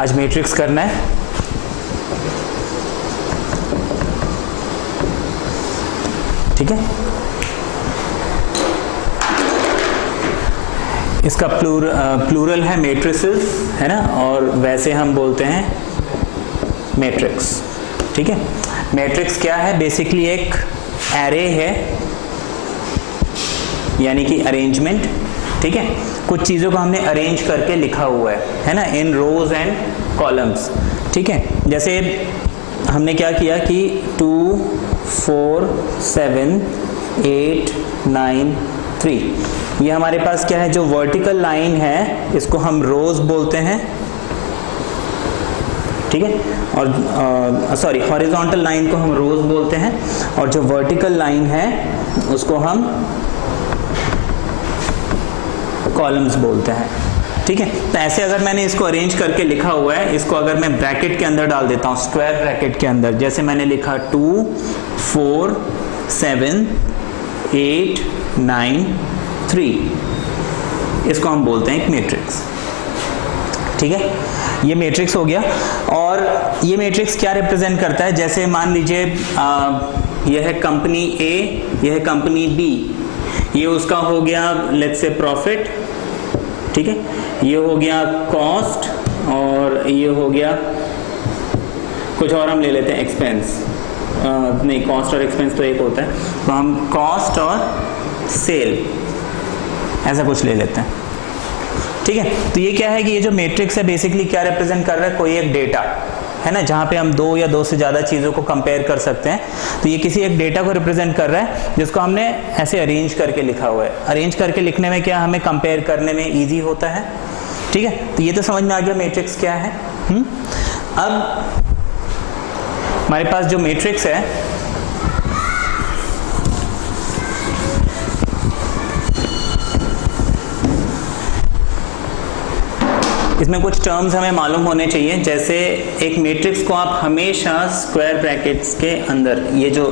आज मैट्रिक्स करना है। ठीक है, इसका प्लूरल है मैट्रिसेस, है ना, और वैसे हम बोलते हैं मैट्रिक्स। ठीक है, मैट्रिक्स क्या है? बेसिकली एक एरे है, यानी कि अरेंजमेंट। ठीक है, कुछ चीज़ों को हमने अरेंज करके लिखा हुआ है ना, इन रोज एंड कॉलम्स। ठीक है, जैसे हमने क्या किया कि 2 4 7 8 9 3, ये हमारे पास क्या है? जो वर्टिकल लाइन है इसको हम रोज बोलते हैं। ठीक है, और सॉरी, हॉरिजॉन्टल लाइन को हम रोज बोलते हैं, और जो वर्टिकल लाइन है उसको हम कॉलम्स बोलते हैं। ठीक है, तो ऐसे अगर मैंने इसको अरेंज करके लिखा हुआ है, इसको अगर मैं ब्रैकेट के अंदर डाल देता हूं, स्क्वायर ब्रैकेट के अंदर, जैसे मैंने लिखा 2 4 7 8 9 3, इसको हम बोलते हैं एक मैट्रिक्स। ठीक है, ये मैट्रिक्स हो गया। और ये मैट्रिक्स क्या रिप्रेजेंट करता है? जैसे मान लीजिए यह है कंपनी ए, यह है कंपनी बी, ये उसका हो गया लेट्स से प्रॉफिट। ठीक है, ये हो गया कॉस्ट, और ये हो गया कुछ और हम ले लेते हैं एक्सपेंस। नहीं, कॉस्ट और एक्सपेंस तो एक होता है, तो हम कॉस्ट और सेल ऐसा कुछ ले लेते हैं। ठीक है, तो ये क्या है कि ये जो मैट्रिक्स है बेसिकली क्या रिप्रेजेंट कर रहा है? कोई एक डेटा है ना, जहां पे हम दो या दो से ज्यादा चीजों को कंपेयर कर सकते हैं। तो ये किसी एक डेटा को रिप्रेजेंट कर रहा है, जिसको हमने ऐसे अरेंज करके लिखा हुआ है। अरेंज करके लिखने में क्या, हमें कंपेयर करने में इजी होता है। ठीक है, तो ये तो समझ में आ गया मैट्रिक्स क्या है। अब हमारे पास जो मैट्रिक्स है, इसमें कुछ टर्म्स हमें मालूम होने चाहिए। जैसे एक मैट्रिक्स को आप हमेशा स्क्वायर ब्रैकेट्स के अंदर, ये जो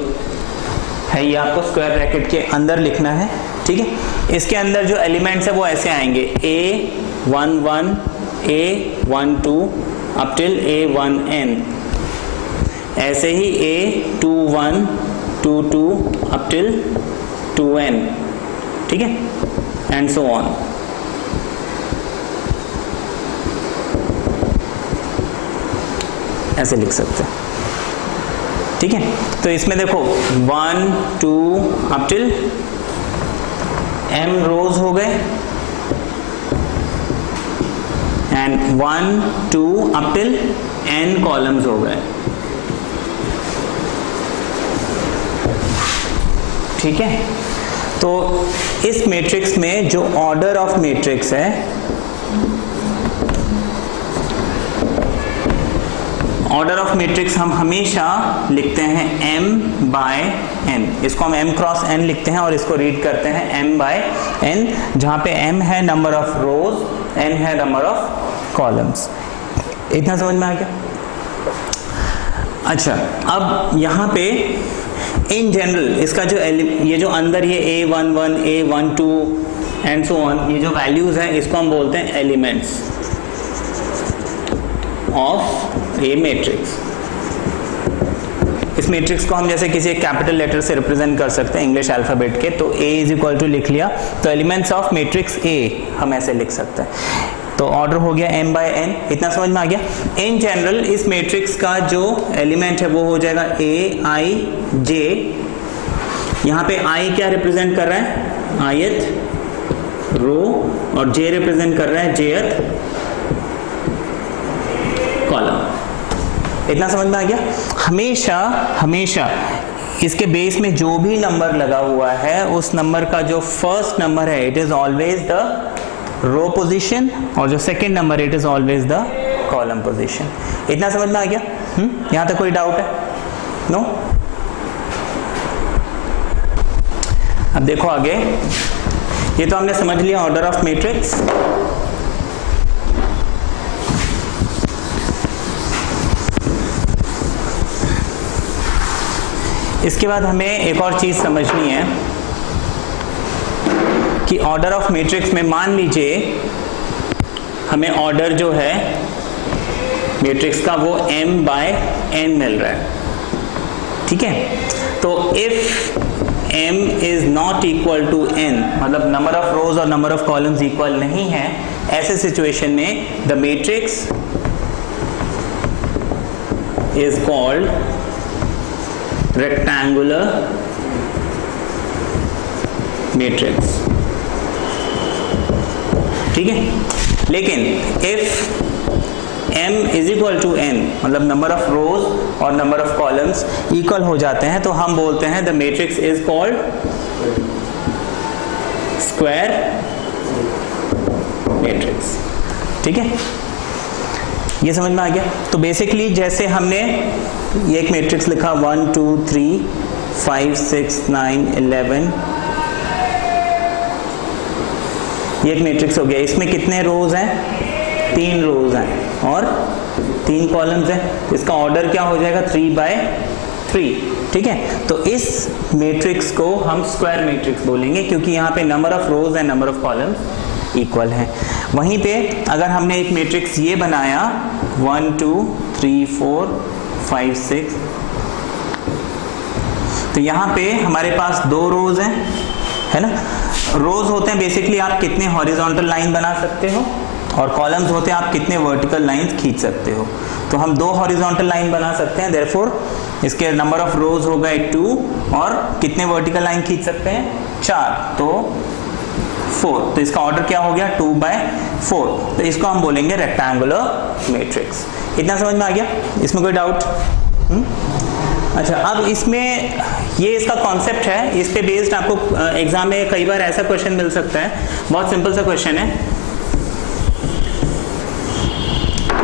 है ये आपको स्क्वायर ब्रैकेट के अंदर लिखना है। ठीक है, इसके अंदर जो एलिमेंट्स है वो ऐसे आएंगे, A11 A12 up till A1n, ऐसे ही A21 22 अप टिल 2n। ठीक है, एंड सो ऑन। ऐसे लिख सकते हैं। ठीक है, तो इसमें देखो 1 2 अप टिल m रोज हो गए, and 1 2 up till n columns हो गए। ठीक है, तो इस मैट्रिक्स में जो ऑर्डर ऑफ मैट्रिक्स है, ऑर्डर ऑफ मैट्रिक्स हम हमेशा लिखते हैं m बाय n। इसको हम m क्रॉस n लिखते हैं और इसको रीड करते हैं m बाय n, जहां पे m है नंबर ऑफ रोज, n है नंबर ऑफ कॉलम्स। इतना समझ में आ गया? अच्छा, अब यहां पे इन जनरल इसका जो ये जो अंदर ये A11 A12 and so on, ये जो वैल्यूज हैं इसको हम बोलते हैं एलिमेंट्स ऑफ ए मैट्रिक्स। इस मैट्रिक्स को हम जैसे किसी एक कैपिटल लेटर से रिप्रेजेंट कर सकते हैं इंग्लिश अल्फाबेट के, तो A इज इक्वल टू लिख लिया, तो एलिमेंट्स ऑफ मैट्रिक्स A हम ऐसे लिख सकते हैं। तो ऑर्डर हो गया m बाय n। इतना समझ में आ गया? इन जनरल इस मैट्रिक्स का जो एलिमेंट है वो हो जाएगा A I J। यहाँ पे I क्या रिप्रेजेंट कर रहा है? आयत रो, और J रिप्रेजेंट कर रहा है jth कॉलम। इतना समझ में आ गया? हमेशा हमेशा इसके बेस में जो भी नंबर लगा हुआ है उस नंबर का जो फर्स्ट नंबर है it is always the row position, और जो second number it is always the column position. इतना समझ में आ गया? यहां तक कोई डाउट है? नो? अब देखो आगे, ये तो हमने समझ लिया ऑर्डर ऑफ मैट्रिक्स। इसके बाद हमें एक और चीज समझनी है कि ऑर्डर ऑफ मैट्रिक्स में मान लीजिए हमें ऑर्डर जो है मैट्रिक्स का वो m/n मिल रहा है, ठीक है। तो if m is not equal to n, मतलब नंबर ऑफ रोज और नंबर ऑफ कॉलम्स इक्वल नहीं है, ऐसे सिचुएशन में the matrix is called rectangular matrix, ठीक है। लेकिन if m is equal to n, मतलब नंबर ऑफ रोज और नंबर ऑफ कॉलम्स इक्वल हो जाते हैं, तो हम बोलते हैं the matrix is called square matrix, ठीक है। ये समझ में आ गया। तो बेसिकली जैसे हमने ये एक मैट्रिक्स लिखा 1 2 3 5 6 9 11, ये एक मैट्रिक्स हो गया। इसमें कितने रोज हैं? 3 रोज हैं और 3 कॉलम्स हैं। इसका ऑर्डर क्या हो जाएगा? 3/3, ठीक है। तो इस मैट्रिक्स को हम स्क्वायर मैट्रिक्स बोलेंगे, क्योंकि यहाँ पे number of rose and number of columns equal है। वहीं पे अगर हमने एक मैट्रिक्स ये बनाया 1 2 3 4 5 6, तो यहाँ पे हमारे पास 2 रोज हैं, है ना। रोज होते हैं बेसिकली आप कितने हॉरिजॉन्टल लाइन बना सकते हो, और कॉलम्स होते हैं आप कितने वर्टिकल लाइंस खींच सकते हो। तो हम 2 हॉरिजॉन्टल लाइन बना सकते हैं, देयरफॉर इसके नंबर ऑफ रोज हो गए 2, और कितने वर्टिकल लाइन खींच सकते हैं? 4, तो 4। तो इसका ऑर्डर क्या हो गया? 2/4। तो इसको हम बोलेंगे रेक्टेंगुलर मैट्रिक्स। इतना समझ में आ गया? इसमें कोई डाउट? अच्छा, अब इसमें ये इसका कॉन्सेप्ट है, इस पे बेस्ड आपको एग्जाम में कई बार ऐसा क्वेश्चन मिल सकता है। बहुत सिंपल सा क्वेश्चन है,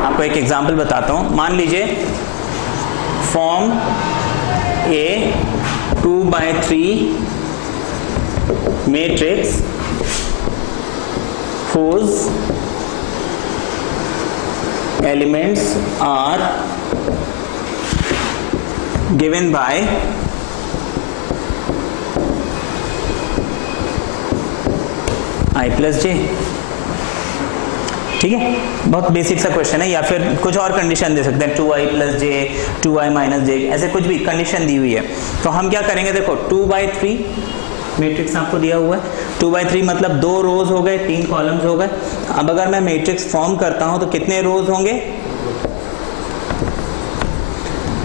आपको एक एग्जांपल बताता हूं। मान लीजिए form A 2/3 matrix whose elements are given by i plus j, ठीक है। बहुत बेसिक सा क्वेश्चन है, या फिर कुछ और कंडीशन दे सकते हैं 2i plus j 2i minus j, ऐसे कुछ भी कंडीशन दी हुई है। तो हम क्या करेंगे? देखो 2/3 मैट्रिक्स आपको दिया हुआ है, 2/3 मतलब 2 रोज हो गए, 3 कॉलम्स हो गए। अब अगर मैं मैट्रिक्स फॉर्म करता हूं तो कितने रोज होंगे?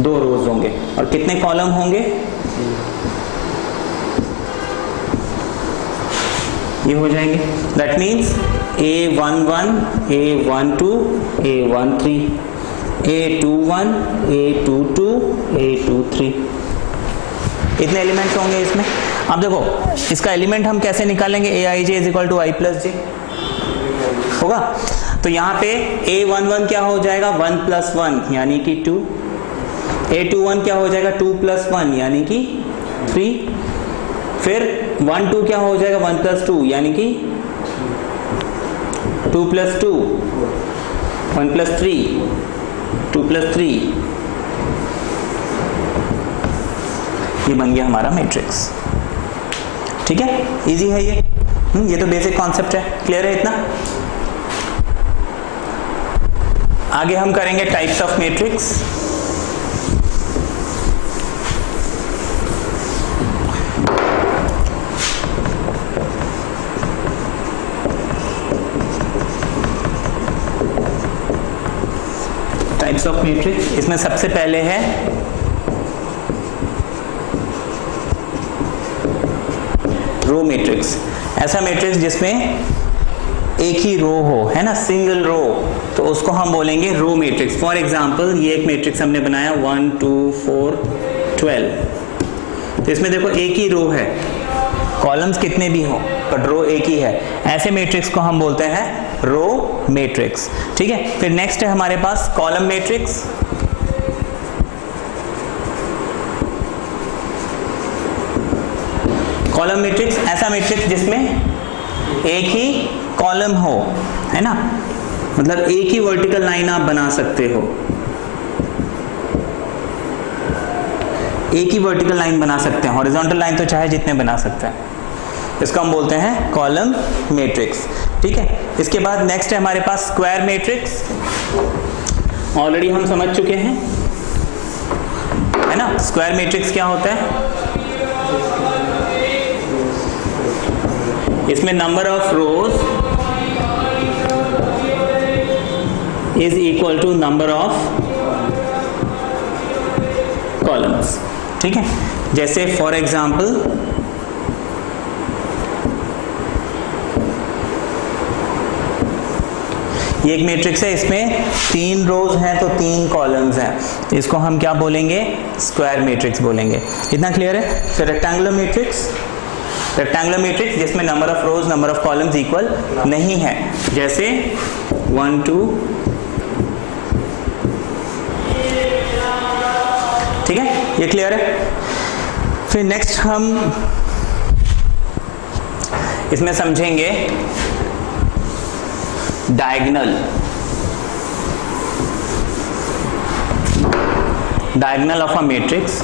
2 रोज होंगे, और कितने कॉलम होंगे? ये हो जाएंगे। That means A11 A12 A13 A21 A22 A23, इतने एलिमेंट्स होंगे इसमें। अब देखो इसका एलिमेंट हम कैसे निकालेंगे? aij is equal to i plus j होगा। तो यहाँ पे A11 क्या हो जाएगा? 1 + 1 यानी कि 2। A21 क्या हो जाएगा? 2 + 1 यानी कि 3। फिर 1 2 क्या हो जाएगा? 1 + 2 यानी कि 2 + 2 1 + 3 2 + 3, ये बन गया हमारा मैट्रिक्स, ठीक है। इजी है ये तो बेसिक कॉन्सेप्ट है। क्लियर है इतना? आगे हम करेंगे types of matrix. Types of matrix, इसमें सबसे पहले है रो मैट्रिक्स। ऐसा मैट्रिक्स जिसमें एक ही रो हो, है ना, सिंगल रो, तो उसको हम बोलेंगे रो मैट्रिक्स। फॉर एग्जांपल ये एक मैट्रिक्स हमने बनाया 1 2 4 12, तो इसमें देखो एक ही रो है, कॉलम्स कितने भी हो पर रो एक ही है। ऐसे मैट्रिक्स को हम बोलते हैं रो मैट्रिक्स, ठीक है। फिर नेक्स्ट है हमारे पास कॉलम मैट्रिक्स। कॉलम मैट्रिक्स ऐसा मैट्रिक्स जिसमें एक ही कॉलम हो, है ना, मतलब एक ही वर्टिकल लाइन आप बना सकते हो, एक ही वर्टिकल लाइन बना सकते हैं, हॉरिजॉन्टल लाइन तो चाहे जितने बना सकते हैं, इसको हम बोलते हैं कॉलम मैट्रिक्स, ठीक है। इसके बाद नेक्स्ट है हमारे पास स्क्वायर मैट्रिक्स। ऑलरेडी हम समझ चुके हैं, है ना। स्क्वायर मैट्रिक्स क्या होता है, इसमें number of rows is equal to number of columns, ठीक है। जैसे फॉर एग्जाम्पल ये एक मैट्रिक्स है, इसमें 3 रोज हैं तो 3 कॉलम्स हैं, इसको हम क्या बोलेंगे, स्क्वायर मैट्रिक्स बोलेंगे। इतना क्लियर है। फिर रेक्टेंगुलर मैट्रिक्स, जिसमें number of rose number of columns equal नहीं है, जैसे 1 2, ठीक है, ये क्लियर है। फिर नेक्स्ट हम इसमें समझेंगे डायगोनल ऑफ अ मैट्रिक्स।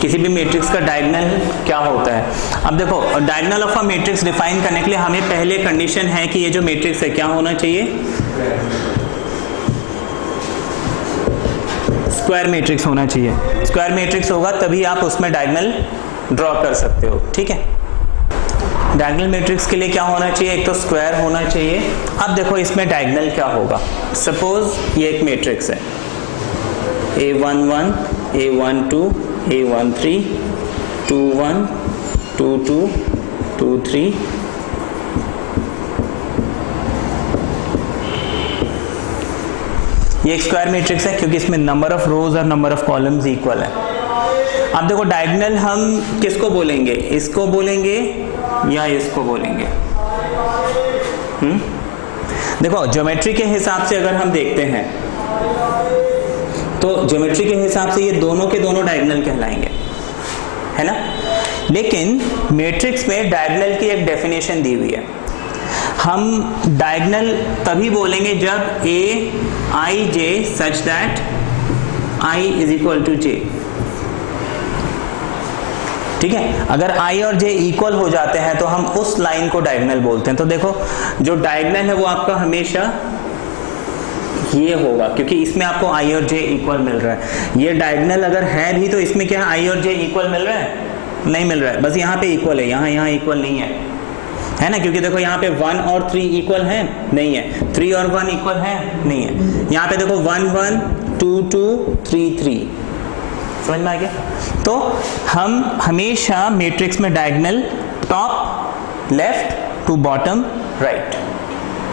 किसी भी मैट्रिक्स का डायगोनल क्या होता है। अब देखो, diagonal of a matrix define करने के लिए हमें पहले कंडीशन है कि ये जो मैट्रिक्स है क्या होना चाहिए, स्क्वायर मैट्रिक्स होना चाहिए। स्क्वायर मैट्रिक्स होगा तभी आप उसमें डायगोनल ड्रॉ कर सकते हो, ठीक है। डायगोनल मैट्रिक्स के लिए क्या होना चाहिए, एक तो स्क्वायर होना चाहिए। अब देखो इसमें डायगोनल क्या होगा, सपोज ये एक मैट्रिक्स है A11 A12 A13 21 22 23 ये एक स्क्वायर मैट्रिक्स है क्योंकि इसमें नंबर ऑफ रोज और नंबर ऑफ कॉलम्स इक्वल है। अब देखो डायगोनल हम किसको बोलेंगे, इसको बोलेंगे या इसको बोलेंगे। देखो ज्योमेट्री के हिसाब से अगर हम देखते हैं तो ज्योमेट्री के हिसाब से ये दोनों के दोनों डायगोनल कहलाएंगे, है ना। लेकिन मैट्रिक्स में डायगोनल की एक डेफिनेशन दी हुई है। हम डायगोनल तभी बोलेंगे जब Aij such that I is equal to j, ठीक है। अगर I और J इक्वल हो जाते हैं तो हम उस लाइन को डायगोनल बोलते हैं। तो देखो जो डायगोनल है वो आपका हमेशा ये होगा क्योंकि इसमें आपको I और J इक्वल मिल रहा है। ये डायगोनल अगर है भी तो इसमें क्या है, I और J इक्वल मिल रहा है, नहीं मिल रहा है, बस यहाँ पे इक्वल है, यहाँ इक्वल नहीं है ना। क्योंकि देखो यहाँ पे 1 और 3 इक्वल है, नहीं है। 3 और 1 इक्वल है, नहीं है। यहाँ पे देखो 1 1 2 2 3 3, समझ में आ गया। तो हम हमेशा मैट्रिक्स में diagonal top left to bottom right,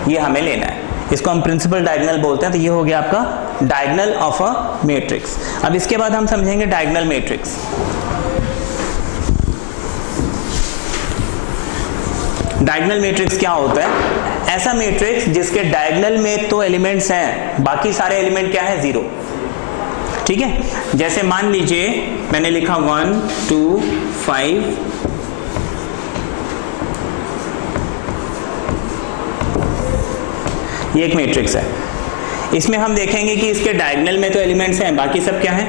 ये हमें लेना है। इसको हम प्रिंसिपल डायगोनल बोलते हैं। तो ये हो गया आपका डायगोनल ऑफ अ मैट्रिक्स। अब इसके बाद हम समझेंगे डायगोनल मैट्रिक्स। डायगोनल मैट्रिक्स क्या होता है, ऐसा मैट्रिक्स जिसके डायगोनल में तो एलिमेंट्स हैं, बाकी सारे एलिमेंट क्या है, 0, ठीक है। जैसे मान लीजिए मैंने लिखा 1 2 5 ये एक मैट्रिक्स है। इसमें हम देखेंगे कि इसके डायगोनल में तो एलिमेंट्स हैं, बाकी सब क्या है,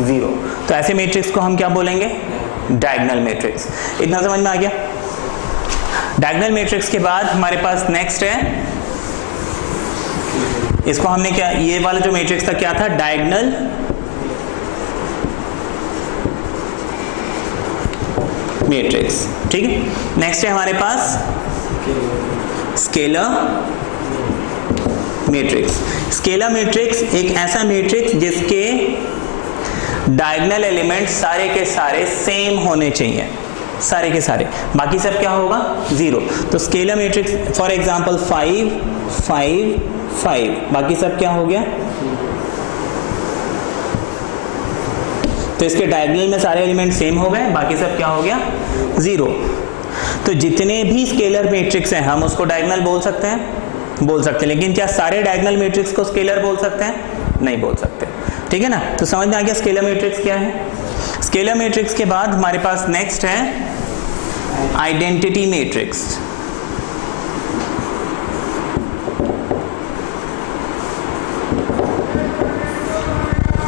0। तो ऐसे मैट्रिक्स को हम क्या बोलेंगे, डायगोनल मैट्रिक्स। इतना समझ में आ गया। डायगोनल मैट्रिक्स के बाद हमारे पास नेक्स्ट है, इसको हमने क्या, ये वाला जो मैट्रिक्स था क्या था, डायगोनल मैट्रिक्स, ठीक है। नेक्स्ट है हमारे पास स्केलर मैट्रिक्स। स्केलर मैट्रिक्स एक ऐसा मैट्रिक्स जिसके डायगोनल एलिमेंट सारे के सारे सेम होने चाहिए, सारे के सारे, बाकी सब क्या होगा, 0। तो स्केलर मैट्रिक्स फॉर एग्जांपल 5 5 5, बाकी सब क्या हो गया, तो इसके डायगोनल में सारे एलिमेंट सेम हो गए, बाकी सब क्या हो गया, 0। तो जितने भी स्केलर मैट्रिक्स हैं हम उसको डायगोनल बोल सकते हैं, लेकिन क्या सारे डायगोनल मैट्रिक्स को स्केलर बोल सकते हैं, नहीं बोल सकते, ठीक है ना। तो समझ में आ गया स्केलर मैट्रिक्स क्या है। स्केलर मैट्रिक्स के बाद हमारे पास नेक्स्ट है आइडेंटिटी मैट्रिक्स।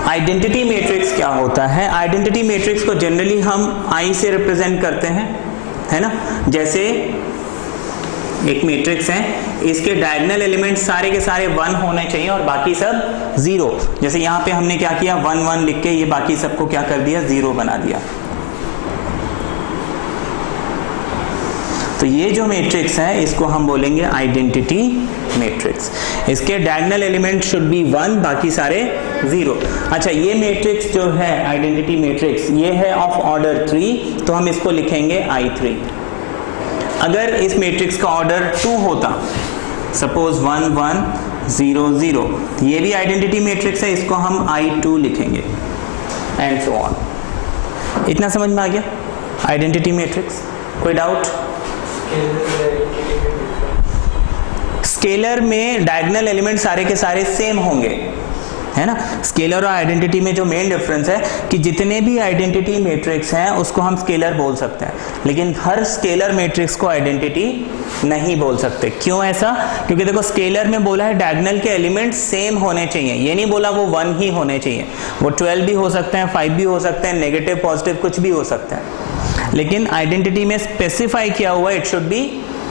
आइडेंटिटी मैट्रिक्स क्या होता है, आइडेंटिटी मैट्रिक्स को जनरली हम I से रिप्रेजेंट करते हैं, है ना। जैसे एक मैट्रिक्स है, इसके डायगोनल एलिमेंट सारे के सारे 1 होने चाहिए और बाकी सब 0। जैसे यहाँ पे हमने क्या किया, 1 1 लिख के ये बाकी सबको क्या कर दिया, 0 बना दिया। तो ये जो मैट्रिक्स है इसको हम बोलेंगे आइडेंटिटी मैट्रिक्स। इसके डायगोनल एलिमेंट शुड बी 1, बाकी सारे 0। अच्छा, ये मैट्रिक्स जो है आइडेंटिटी मैट्रिक्स, ये है ऑफ ऑर्डर 3, तो हम इसको लिखेंगे I3। अगर इस मैट्रिक्स का ऑर्डर 2 होता, सपोज 1 1 0 0, ये भी आइडेंटिटी मैट्रिक्स है, इसको हम I2 लिखेंगे, एंड सो ऑन। इतना समझ में आ गया आइडेंटिटी मैट्रिक्स? कोई डाउट? स्केलर में डायगोनल एलिमेंट सारे के सारे सेम होंगे, है ना। स्केलर और आइडेंटिटी में जो मेन डिफरेंस है कि जितने भी आइडेंटिटी मैट्रिक्स हैं उसको हम स्केलर बोल सकते हैं, लेकिन हर स्केलर मैट्रिक्स को आइडेंटिटी नहीं बोल सकते। क्यों ऐसा? क्योंकि देखो, स्केलर में बोला है डायगोनल के एलिमेंट सेम होने चाहिए, ये नहीं बोला वो 1 ही होने चाहिए। वो 12 भी हो सकते हैं, 5 भी हो सकते हैं, नेगेटिव पॉजिटिव कुछ भी हो सकता है, लेकिन आइडेंटिटी में स्पेसिफाई किया हुआ इट शुड बी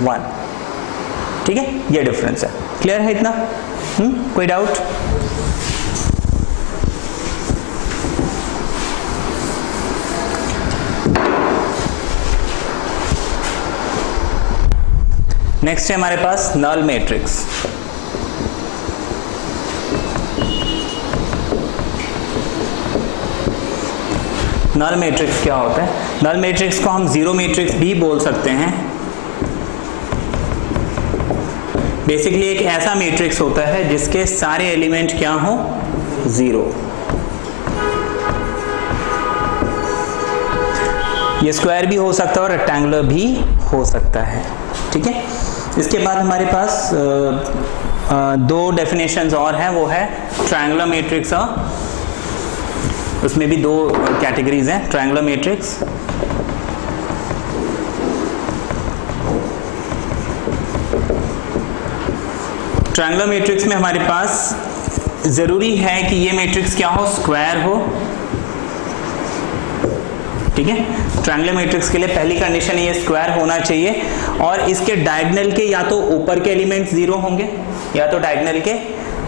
1। ठीक है, ये डिफरेंस है। क्लियर है इतना? कोई डाउट? नेक्स्ट है हमारे पास नल मैट्रिक्स। नल मैट्रिक्स क्या होता है? नल मैट्रिक्स को हम जीरो मैट्रिक्स भी बोल सकते हैं। बेसिकली एक ऐसा मैट्रिक्स होता है जिसके सारे एलिमेंट क्या हो, 0। ये स्क्वायर भी हो सकता है और रेक्टेंगुलर भी हो सकता है। ठीक है, इसके बाद हमारे पास 2 डेफिनेशंस और हैं, वो है ट्रायंगुलर मैट्रिक्स और उसमें भी 2 कैटेगरीज हैं। ट्रायंगुलर मैट्रिक्स ट्रायंगुलर मैट्रिक्स में हमारे पास जरूरी है कि ये मैट्रिक्स क्या हो, स्क्वायर हो। ठीक है, ट्रायंगुलर मैट्रिक्स के लिए पहली कंडीशन ये स्क्वायर होना चाहिए और इसके डायगोनल के या तो ऊपर के एलिमेंट 0 होंगे या तो डायगोनल के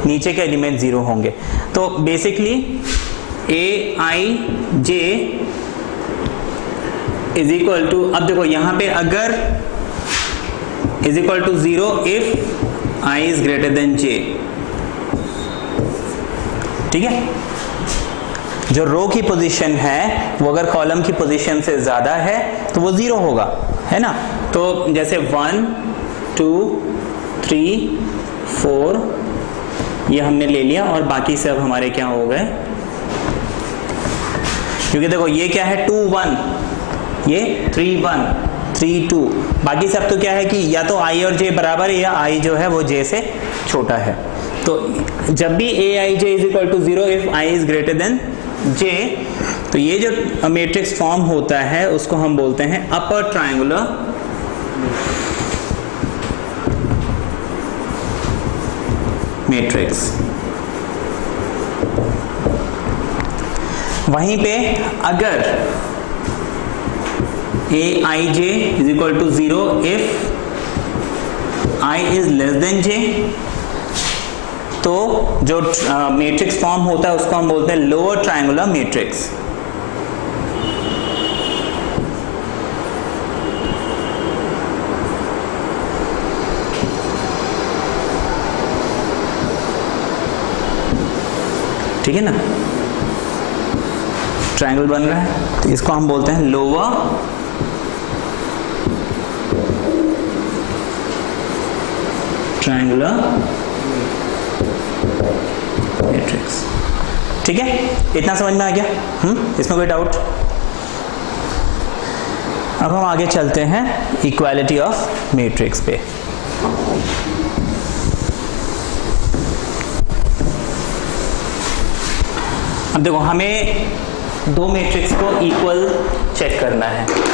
नीचे के एलिमेंट 0 होंगे। तो basically Aij is equal to, अब देखो यहां पे अगर is equal to 0 if I is greater than j। ठीक है, जो रो की पोजीशन है वो अगर कॉलम की पोजीशन से ज्यादा है तो वो 0 होगा, है ना। तो जैसे 1 2 3 4 ये हमने ले लिया और बाकी सब हमारे क्या हो गए, क्योंकि देखो ये क्या है 2 1, ये 3 1 3 2, बाकी सब तो क्या है कि या तो I और J बराबर है या I जो है वो J से छोटा है। तो जब भी Aij is equal to 0 if I is greater than J, तो ये जो मैट्रिक्स फॉर्म होता है उसको हम बोलते हैं अपर ट्रायंगुलर मैट्रिक्स। वहीं पे अगर Aij is equal to 0 if I is less than J, तो जो मैट्रिक्स फॉर्म होता है उसको हम बोलते हैं लोअर ट्रायंगुलर मैट्रिक्स। ठीक है ना, ट्रायंगल बन रहा है तो इसको हम बोलते हैं लोअर ट्रायंगुलर मैट्रिक्स। ठीक है, इतना समझ में आ गया? इसमें कोई डाउट? अब हम आगे चलते हैं इक्वालिटी ऑफ मैट्रिक्स पे। अब देखो, हमें 2 मैट्रिक्स को इक्वल चेक करना है।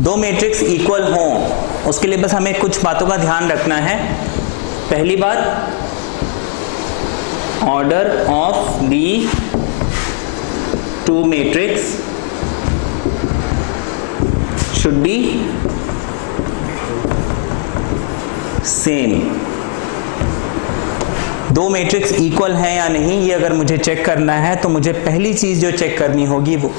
दो मैट्रिक्स इक्वल हों उसके लिए बस हमें कुछ बातों का ध्यान रखना है पहली बात, order of the two matrix should be same. दो मैट्रिक्स इक्वल है या नहीं ये अगर मुझे चेक करना है तो मुझे पहली चीज जो चेक करनी होगी वो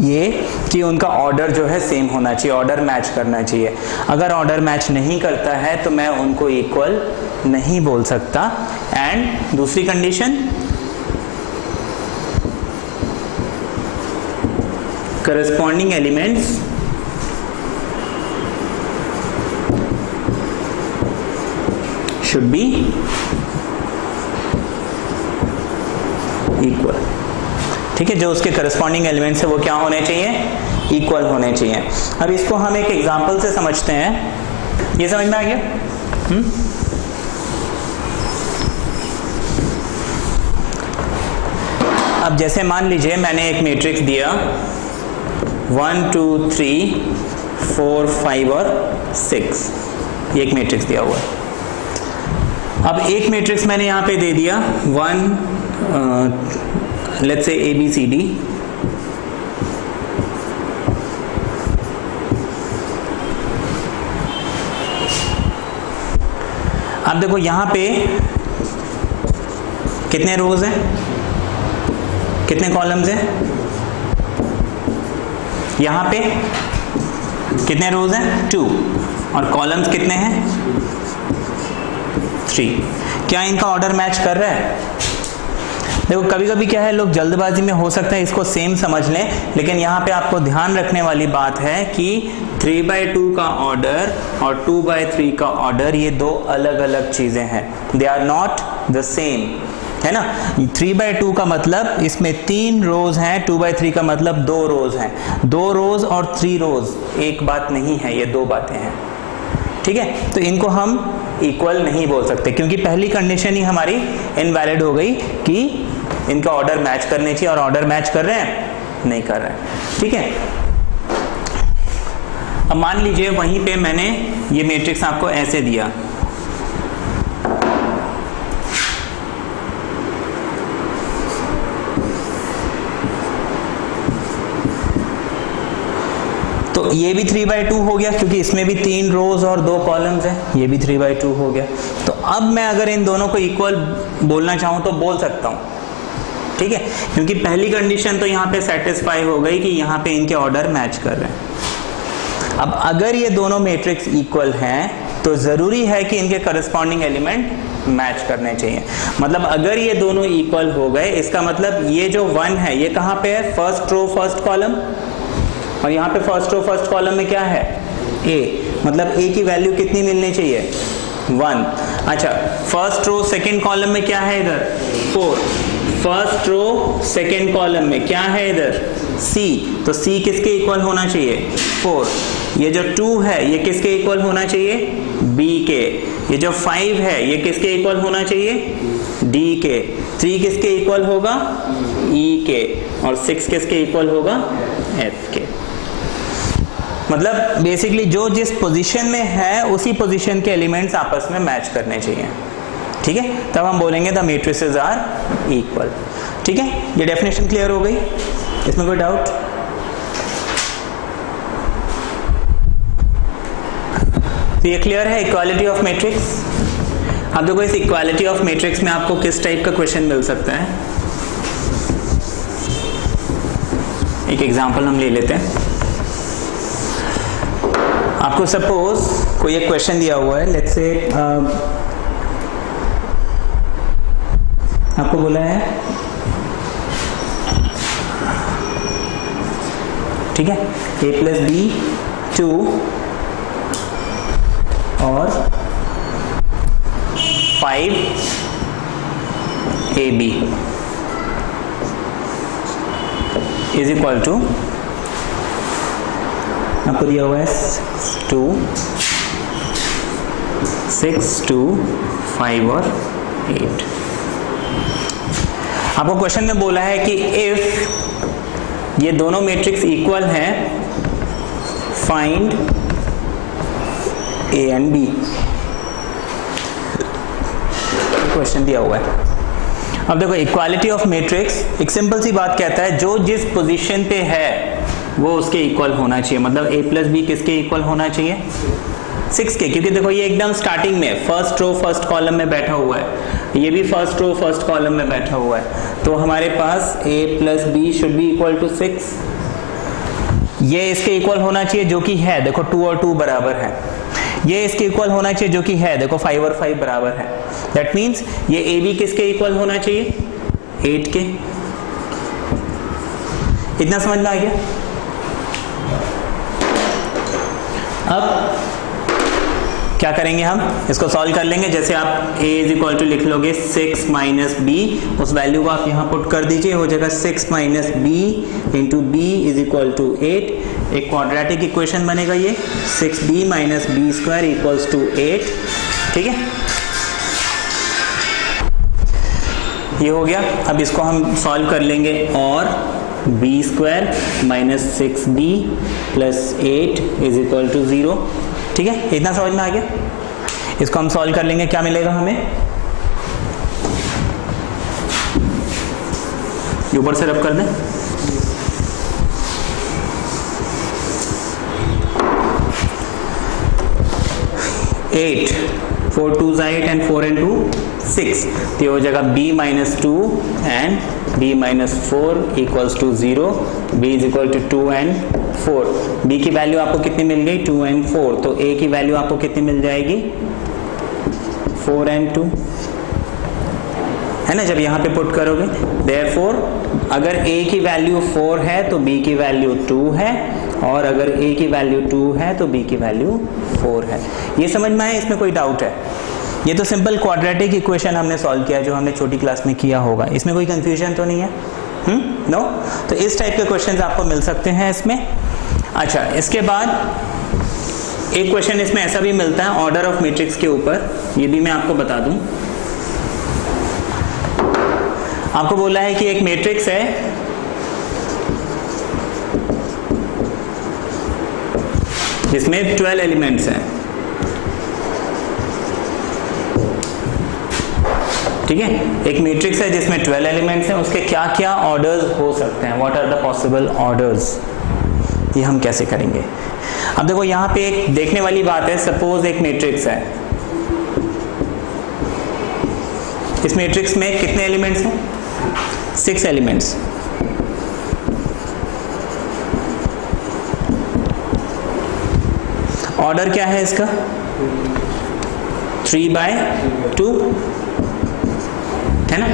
ये कि उनका ऑर्डर जो है सेम होना चाहिए, ऑर्डर मैच करना चाहिए। अगर ऑर्डर मैच नहीं करता है तो मैं उनको इक्वल नहीं बोल सकता। एंड दूसरी condition, corresponding elements should be equal. ठीक है, जो उसके करस्पॉन्डिंग एलिमेंट्स है वो क्या होने चाहिए, इक्वल होने चाहिए। अब इसको हम एक एग्जांपल से समझते हैं। ये समझ में आ गया? अब जैसे मान लीजिए मैंने एक मैट्रिक्स दिया 1 2 3 4 5 और 6, ये एक मैट्रिक्स दिया हुआ है। अब एक मैट्रिक्स मैंने यहां पे दे दिया 1 let's say ABCD, अब देखो यहां पे कितने रोज हैं, कितने कॉलम्स हैं, यहां पे कितने रोज हैं 2 और कॉलम्स कितने हैं 3। क्या इनका ऑर्डर मैच कर रहा है? देखो कभी कभी क्या है, लोग जल्दबाजी में हो सकता है इसको सेम समझ लें, लेकिन यहाँ पे आपको ध्यान रखने वाली बात है कि 3/2 का ऑर्डर और 2/3 का ऑर्डर ये दो अलग अलग चीजें हैं। They are not the same, है ना। 3/2 का मतलब इसमें 3 रोज हैं, 2/3 का मतलब 2 रोज हैं। 2 रोज और 3 रोज एक बात नहीं है, ये दो बातें हैं। ठीक है, तो इनको हम इक्वल नहीं बोल सकते क्योंकि पहली कंडीशन ही हमारी इनवैलिड हो गई कि इनका ऑर्डर मैच करने चाहिए, और ऑर्डर मैच कर रहे हैं, नहीं कर रहे हैं। ठीक है, अब मान लीजिए वहीं पे मैंने ये मैट्रिक्स आपको ऐसे दिया, तो ये भी 3/2 हो गया क्योंकि इसमें भी 3 रोज और 2 कॉलम्स हैं, ये भी 3/2 हो गया। तो अब मैं अगर इन दोनों को इक्वल बोलना चाहूं तो बोल सकता हूं। ठीक है, क्योंकि पहली कंडीशन तो यहाँ पे सेटिस्फाई हो गई कि यहाँ पे इनके ऑर्डर मैच कर रहे हैं। अब अगर ये दोनों मैट्रिक्स इक्वल हैं तो जरूरी है कि इनके करस्पॉन्डिंग एलिमेंट मैच करने चाहिए। मतलब अगर ये दोनों इक्वल हो गए, इसका मतलब ये जो 1 है ये कहाँ पे है, फर्स्ट रो फर्स्ट कॉलम, और यहाँ पे फर्स्ट रो फर्स्ट कॉलम में क्या है A, मतलब A की वैल्यू कितनी मिलनी चाहिए 1। अच्छा, फर्स्ट रो सेकंड कॉलम में क्या है इधर 4, फर्स्ट रो सेकंड कॉलम में क्या है इधर C, तो C किसके इक्वल होना चाहिए 4। ये जो 2 है ये किसके इक्वल होना चाहिए B के। ये जो 5 है ये किसके इक्वल होना चाहिए D के। 3 किसके इक्वल होगा E के, और 6 किसके इक्वल होगा F के। मतलब बेसिकली जो जिस पोजीशन में है उसी पोजीशन के एलिमेंट्स आपस में मैच करने चाहिए। ठीक है, तब हम बोलेंगे द मैट्रिसेस आर इक्वल। ठीक है, ये डेफिनेशन क्लियर हो गई, इसमें कोई डाउट? तो ये क्लियर है इक्वालिटी ऑफ मैट्रिक्स। अब देखो इस इक्वालिटी ऑफ मैट्रिक्स में आपको किस टाइप का क्वेश्चन मिल सकता है, एक एग्जांपल हम ले लेते हैं। आपको सपोज कोई एक क्वेश्चन दिया हुआ है, लेट्स से आपको बोला है, ठीक है, a+b 2 और 5ab इज इक्वल टू, आपको दिया हुआ है 2 6 2 5 और 8। आपको क्वेश्चन में बोला है कि इफ ये दोनों मैट्रिक्स इक्वल हैं find A and B। Question दिया हुआ है। अब देखो इक्वालिटी ऑफ मैट्रिक्स एक सिंपल सी बात कहता है, जो जिस पोजीशन पे है वो उसके इक्वल होना चाहिए। मतलब a प्लस बी किसके इक्वल होना चाहिए? 6 के, क्योंकि देखो ये एकदम स्टार्टिंग में फर्स्ट रो फर्स्ट कॉलम में बैठा हुआ है, ये भी फर्स्ट रो फर्स्ट कॉलम में बैठा हुआ है, तो हमारे पास a plus B should be equal to 6। ये इसके इक्वल होना चाहिए जो कि है, देखो 2 और 2 बराबर है। ये इसके इक्वल होना चाहिए जो कि है, देखो 5 और 5 बराबर है। दैट मीन्स ये ए बी किसके इक्वल होना चाहिए? 8 के। इतना समझ में आ गया? अब क्या करेंगे, हम इसको सॉल्व कर लेंगे। जैसे आप a इज इक्वल टू लिख लोगे 6 माइनस बी, उस वैल्यू को आप यहाँ पुट कर दीजिए, हो जाएगा 6 minus B into B is equal to 8। एक क्वाड्रेटिक इक्वेशन बनेगा ये, 6b minus B square equals to 8। ठीक है, ये हो गया। अब इसको हम सॉल्व कर लेंगे, और B square minus 6b plus 8 is equal to 0। ठीक है, इतना समझ में आ गया? इसको हम सॉल्व कर लेंगे, क्या मिलेगा हमें? ऊपर से रब कर दें। एट, 4 2 8 एंड 4 and 2 6, तो ये हो जाएगा b minus 2 and b minus 4 equals to 0। b is equal to 2 and 4। b की वैल्यू आपको कितनी मिल गई? 2 and 4। तो a की वैल्यू आपको कितनी मिल जाएगी? 4 and 2, है ना, जब यहाँ पे पुट करोगे। देयरफॉर अगर a की वैल्यू 4 है तो b की वैल्यू 2 है, और अगर a की वैल्यू 2 है तो b की वैल्यू 4 है। ये समझ में आया? इसमें कोई डाउट है? ये तो सिंपल क्वाड्रेटिक इक्वेशन हमने सॉल्व किया जो हमने छोटी क्लास में किया होगा, इसमें कोई कंफ्यूजन तो नहीं है? नो? तो इस टाइप के क्वेश्चंस आपको मिल सकते हैं इसमें। अच्छा, इसके बाद एक क्वेश्चन इसमें ऐसा भी मिलता है ऑर्डर ऑफ मैट्रिक्स के ऊपर, ये भी मैं आपको बता दूं। आपको बोला है कि एक मैट्रिक्स है, जिसमें 12 एलिमेंट्स हैं। ठीक है, एक मैट्रिक्स है जिसमें 12 एलिमेंट्स हैं, उसके क्या क्या ऑर्डर्स हो सकते हैं, what are the possible orders, ये हम कैसे करेंगे। अब देखो यहाँ पे एक देखने वाली बात है, सपोज एक मैट्रिक्स है, इस मैट्रिक्स में कितने एलिमेंट्स हैं? 6 एलिमेंट्स। ऑर्डर क्या है इसका? 3/2, है ना।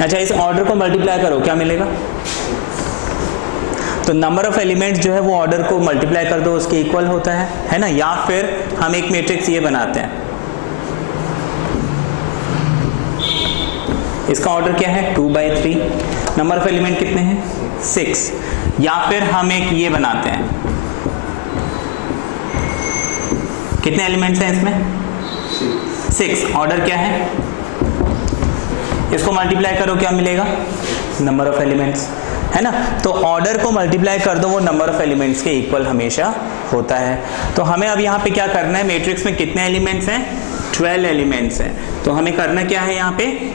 अच्छा, इस ऑर्डर को मल्टीप्लाई करो, क्या मिलेगा? तो नंबर ऑफ एलिमेंट्स जो है वो ऑर्डर को मल्टीप्लाई कर दो, उसके इक्वल होता है ना। या फिर हम एक मैट्रिक्स ये बनाते हैं, इसका ऑर्डर क्या है? 2/3। नंबर ऑफ एलिमेंट कितने हैं? 6। या फिर हम एक ये बनाते हैं, कितने एलिमेंट्स हैं इसमें? 6। ऑर्डर क्या है? इसको मल्टीप्लाई करो, क्या मिलेगा? नंबर ऑफ एलिमेंट्स, है ना। तो ऑर्डर को मल्टीप्लाई कर दो, वो नंबर ऑफ एलिमेंट्स के इक्वल हमेशा होता है। तो हमें अब यहाँ पे क्या करना है, मैट्रिक्स में कितने एलिमेंट्स हैं? 12 एलिमेंट्स हैं। तो हमें करना क्या है, यहाँ पे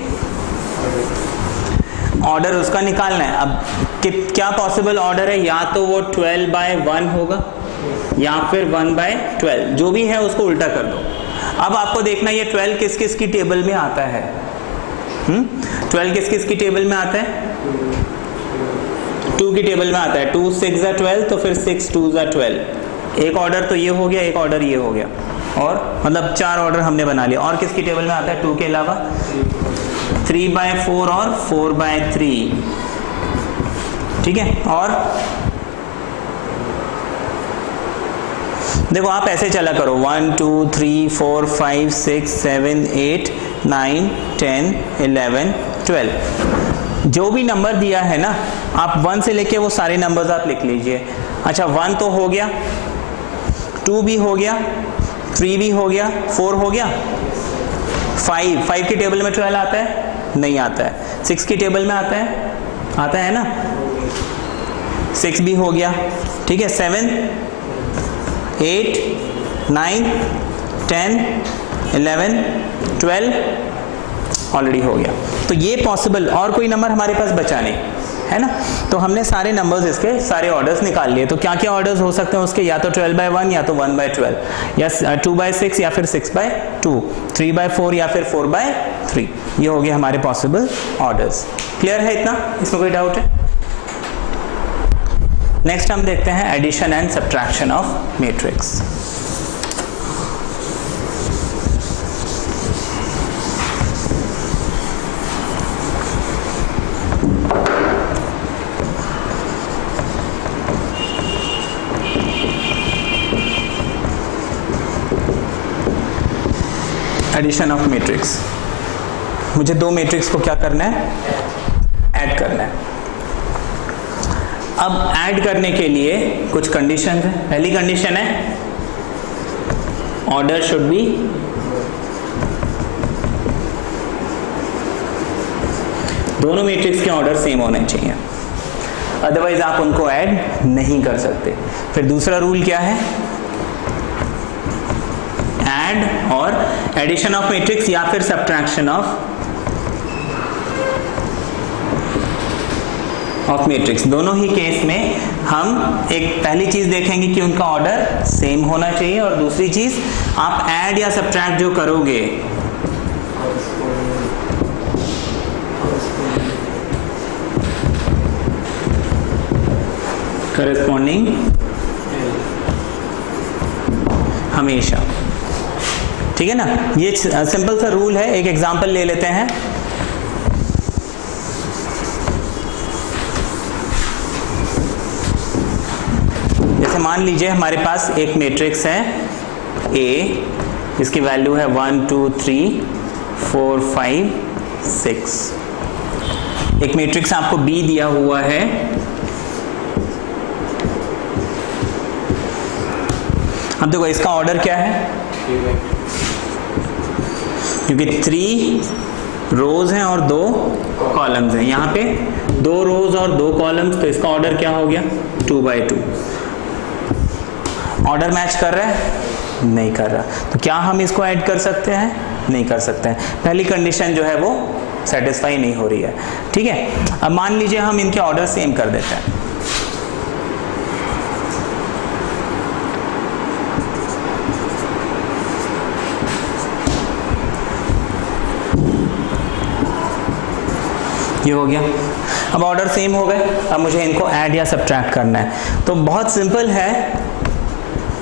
ऑर्डर उसका निकालना है। अब क्या पॉसिबल ऑर्डर है, या तो वो 12/1 होगा या फिर 1/12, जो भी है उसको उल्टा कर दो। अब आपको देखना ये 12 किस किस की टेबल में आता है। 12 किस किस की टेबल में आता है? 2 की टेबल में आता है। 2 6 are 12, तो फिर 6 2 are 12। एक ऑर्डर तो ये हो गया, एक ऑर्डर ये हो गया, और मतलब 4 ऑर्डर हमने बना लिया। और किसकी टेबल में आता है 2 के अलावा? 3/4 और 4/3। ठीक है, और देखो आप ऐसे चला करो, 1 2 3 4 5 6 7 8 9 10 11 12। जो भी नंबर दिया है ना, आप 1 से लेके वो सारे नंबर्स आप लिख लीजिए। अच्छा, 1 तो हो गया, 2 भी हो गया, 3 भी हो गया, 4 हो गया, 5 की टेबल में 12 आता है? नहीं आता है। 6 की टेबल में आता है ना, 6 भी हो गया। ठीक है, 7 8 9 10 11 12 ऑलरेडी हो गया। तो ये पॉसिबल, और कोई नंबर हमारे पास बचा नहीं है ना। तो हमने सारे नंबर्स इसके सारे ऑर्डर्स निकाल लिए। तो क्या क्या ऑर्डर्स हो सकते हैं उसके, या तो 12/1 या तो 1/12 या 2/6 या फिर 6/2, 3/4 या फिर 4/3। ये हो गए हमारे पॉसिबल ऑर्डर्स। क्लियर है इतना, इसमें कोई डाउट है? नेक्स्ट हम देखते हैं addition and subtraction of matrix. Addition of matrix, मुझे दो मैट्रिक्स को क्या करना है, ऐड करना है। अब ऐड करने के लिए कुछ कंडीशंस हैं। पहली कंडीशन है ऑर्डर शुड बी दोनों मैट्रिक्स के ऑर्डर सेम होने चाहिए, अदरवाइज आप उनको ऐड नहीं कर सकते। फिर दूसरा रूल क्या है, ऐड और एडिशन ऑफ मैट्रिक्स या फिर सब्ट्रैक्शन ऑफ मैट्रिक्स, दोनों ही केस में हम एक पहली चीज देखेंगे कि उनका ऑर्डर सेम होना चाहिए, और दूसरी चीज आप ऐड या सब्ट्रैक्ट जो करोगे करस्पॉन्डिंग हमेशा, ठीक है ना। ये सिंपल सा रूल है। एक एग्जांपल ले लेते हैं। जैसे मान लीजिए हमारे पास एक मैट्रिक्स है A, इसकी वैल्यू है 1 2 3 4 5 6। एक मैट्रिक्स आपको B दिया हुआ है, अब देखो इसका ऑर्डर क्या है, क्योंकि 3 रोज हैं और 2 कॉलम्स हैं, यहाँ पे 2 रोज और 2 कॉलम्स, तो इसका ऑर्डर क्या हो गया 2/2। ऑर्डर मैच कर रहा है, नहीं कर रहा, तो क्या हम इसको ऐड कर सकते हैं, नहीं कर सकते हैं। पहली कंडीशन जो है वो सेटिस्फाई नहीं हो रही है, ठीक है। अब मान लीजिए हम इनके ऑर्डर सेम कर देते हैं। ये हो गया, अब ऑर्डर सेम हो गए, अब मुझे इनको ऐड या सब्ट्रैक्ट करना है। तो बहुत सिंपल है,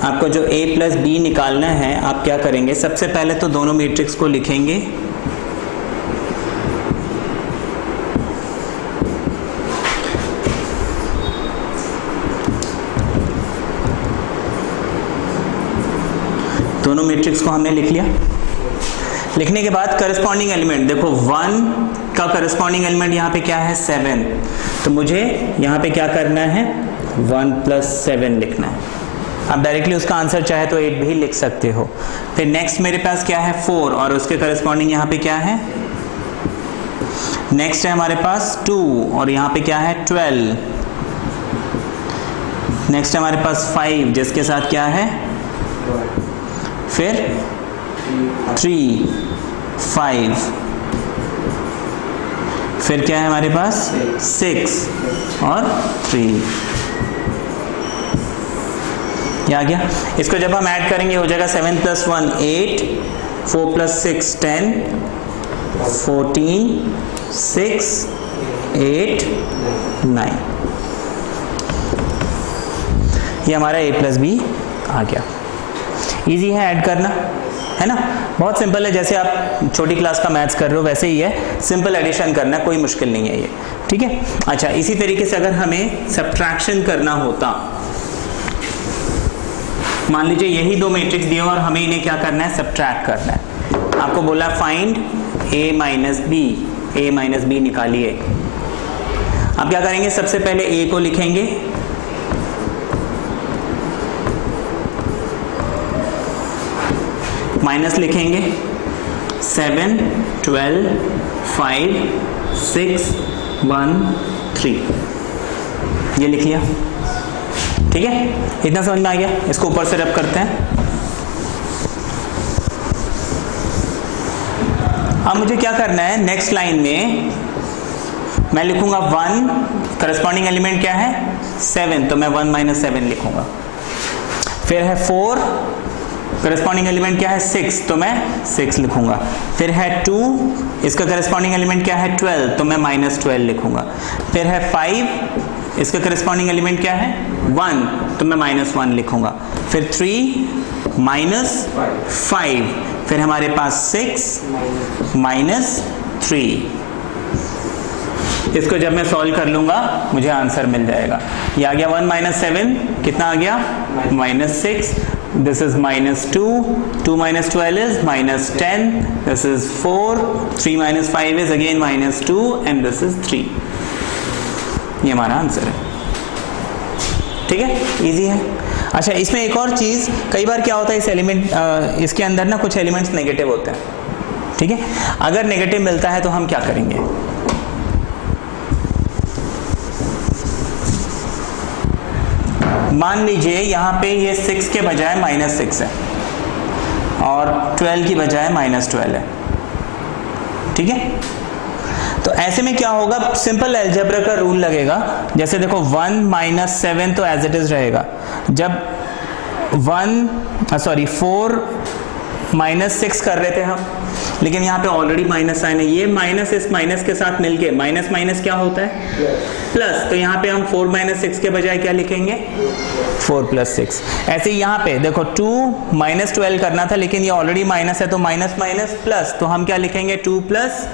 आपको जो A प्लस B निकालना है, आप क्या करेंगे, सबसे पहले तो दोनों मैट्रिक्स को लिखेंगे, दोनों मैट्रिक्स को हमने लिख लिया। लिखने के बाद करस्पॉन्डिंग एलिमेंट, देखो 1 का करस्पॉन्डिंग एलिमेंट यहाँ पे क्या है 7, तो मुझे यहाँ पे क्या करना है 1 + 7 लिखना है। आप डायरेक्टली उसका आंसर चाहे तो 8 भी लिख सकते हो। फिर नेक्स्ट मेरे पास क्या है 4, और उसके करस्पॉन्डिंग यहाँ पे क्या है, नेक्स्ट है हमारे पास 2, और यहाँ पे क्या है 12। नेक्स्ट है हमारे पास 5, जिसके साथ क्या है, फिर 3 5, फिर क्या है हमारे पास 6 और 3। ये आ गया। इसको जब हम ऐड करेंगे हो जाएगा 7 + 1 8, 4 + 6 10, 14 6 8 9। ये हमारा A + B आ गया। इजी है ऐड करना, है ना, बहुत सिंपल है। जैसे आप छोटी क्लास का मैथ्स कर रहे हो वैसे ही है, सिंपल एडिशन करना, कोई मुश्किल नहीं है ये, ठीक है। अच्छा, इसी तरीके से अगर हमें सब्ट्रैक्शन करना होता, मान लीजिए यही दो मैट्रिक्स दिए और हमें इन्हें क्या करना है, सब्ट्रैक्ट करना है। आपको बोला find A - B, A - B निकालिए। आप क्या करेंगे, सबसे पहले A को लिखेंगे, माइनस लिखेंगे 7 12 5 6 1 3, ये लिख लिया, ठीक है। इतना समझ में आ गया। इसको ऊपर से रब करते हैं, अब मुझे क्या करना है, नेक्स्ट लाइन में मैं लिखूंगा 1, करस्पॉन्डिंग एलिमेंट क्या है 7, तो मैं 1 माइनस 7 लिखूंगा। फिर है 4, करस्पॉन्डिंग एलिमेंट क्या है 6, तो मैं 6 लिखूंगा। फिर है 2, इसका करस्पॉन्डिंग एलिमेंट क्या है 12, तो मैं माइनस 12 लिखूंगा। फिर है 5, इसका करस्पॉन्डिंग एलिमेंट क्या है 1, तो मैं माइनस 1 लिखूंगा। फिर 3 माइनस 5, फिर हमारे पास 6 माइनस 3। इसको जब मैं सॉल्व कर लूंगा मुझे आंसर मिल जाएगा। ये आ गया 1 माइनस 7, कितना आ गया minus 6। This is minus 2, 2 minus 12 is minus 10, this is 4, 3 minus 5 is again minus 2 and this is 3। ये हमारा आंसर है, ठीक है, इजी है। अच्छा, इसमें एक और चीज, कई बार क्या होता है इस एलिमेंट इसके अंदर ना कुछ एलिमेंट्स नेगेटिव होते हैं, ठीक है। अगर नेगेटिव मिलता है तो हम क्या करेंगे, मान लीजिए यहाँ पे ये 6 के बजाय माइनस 6 है और 12 की बजाय माइनस 12 है, ठीक है। तो ऐसे में क्या होगा, सिंपल अलजेब्रा का रूल लगेगा। जैसे देखो 1 माइनस 7 तो एज इट इज रहेगा। जब 4 माइनस 6 कर रहे थे हम, लेकिन यहाँ पे ऑलरेडी माइनस साइन है, ये माइनस इस माइनस के साथ मिलके माइनस माइनस क्या होता है प्लस, तो यहाँ पे हम 4 माइनस 6 के बजाय क्या लिखेंगे 4 प्लस 6। ऐसे ही यहाँ पे देखो 2 माइनस 12 करना था, लेकिन ये ऑलरेडी माइनस है तो माइनस माइनस प्लस, तो हम क्या लिखेंगे 2 प्लस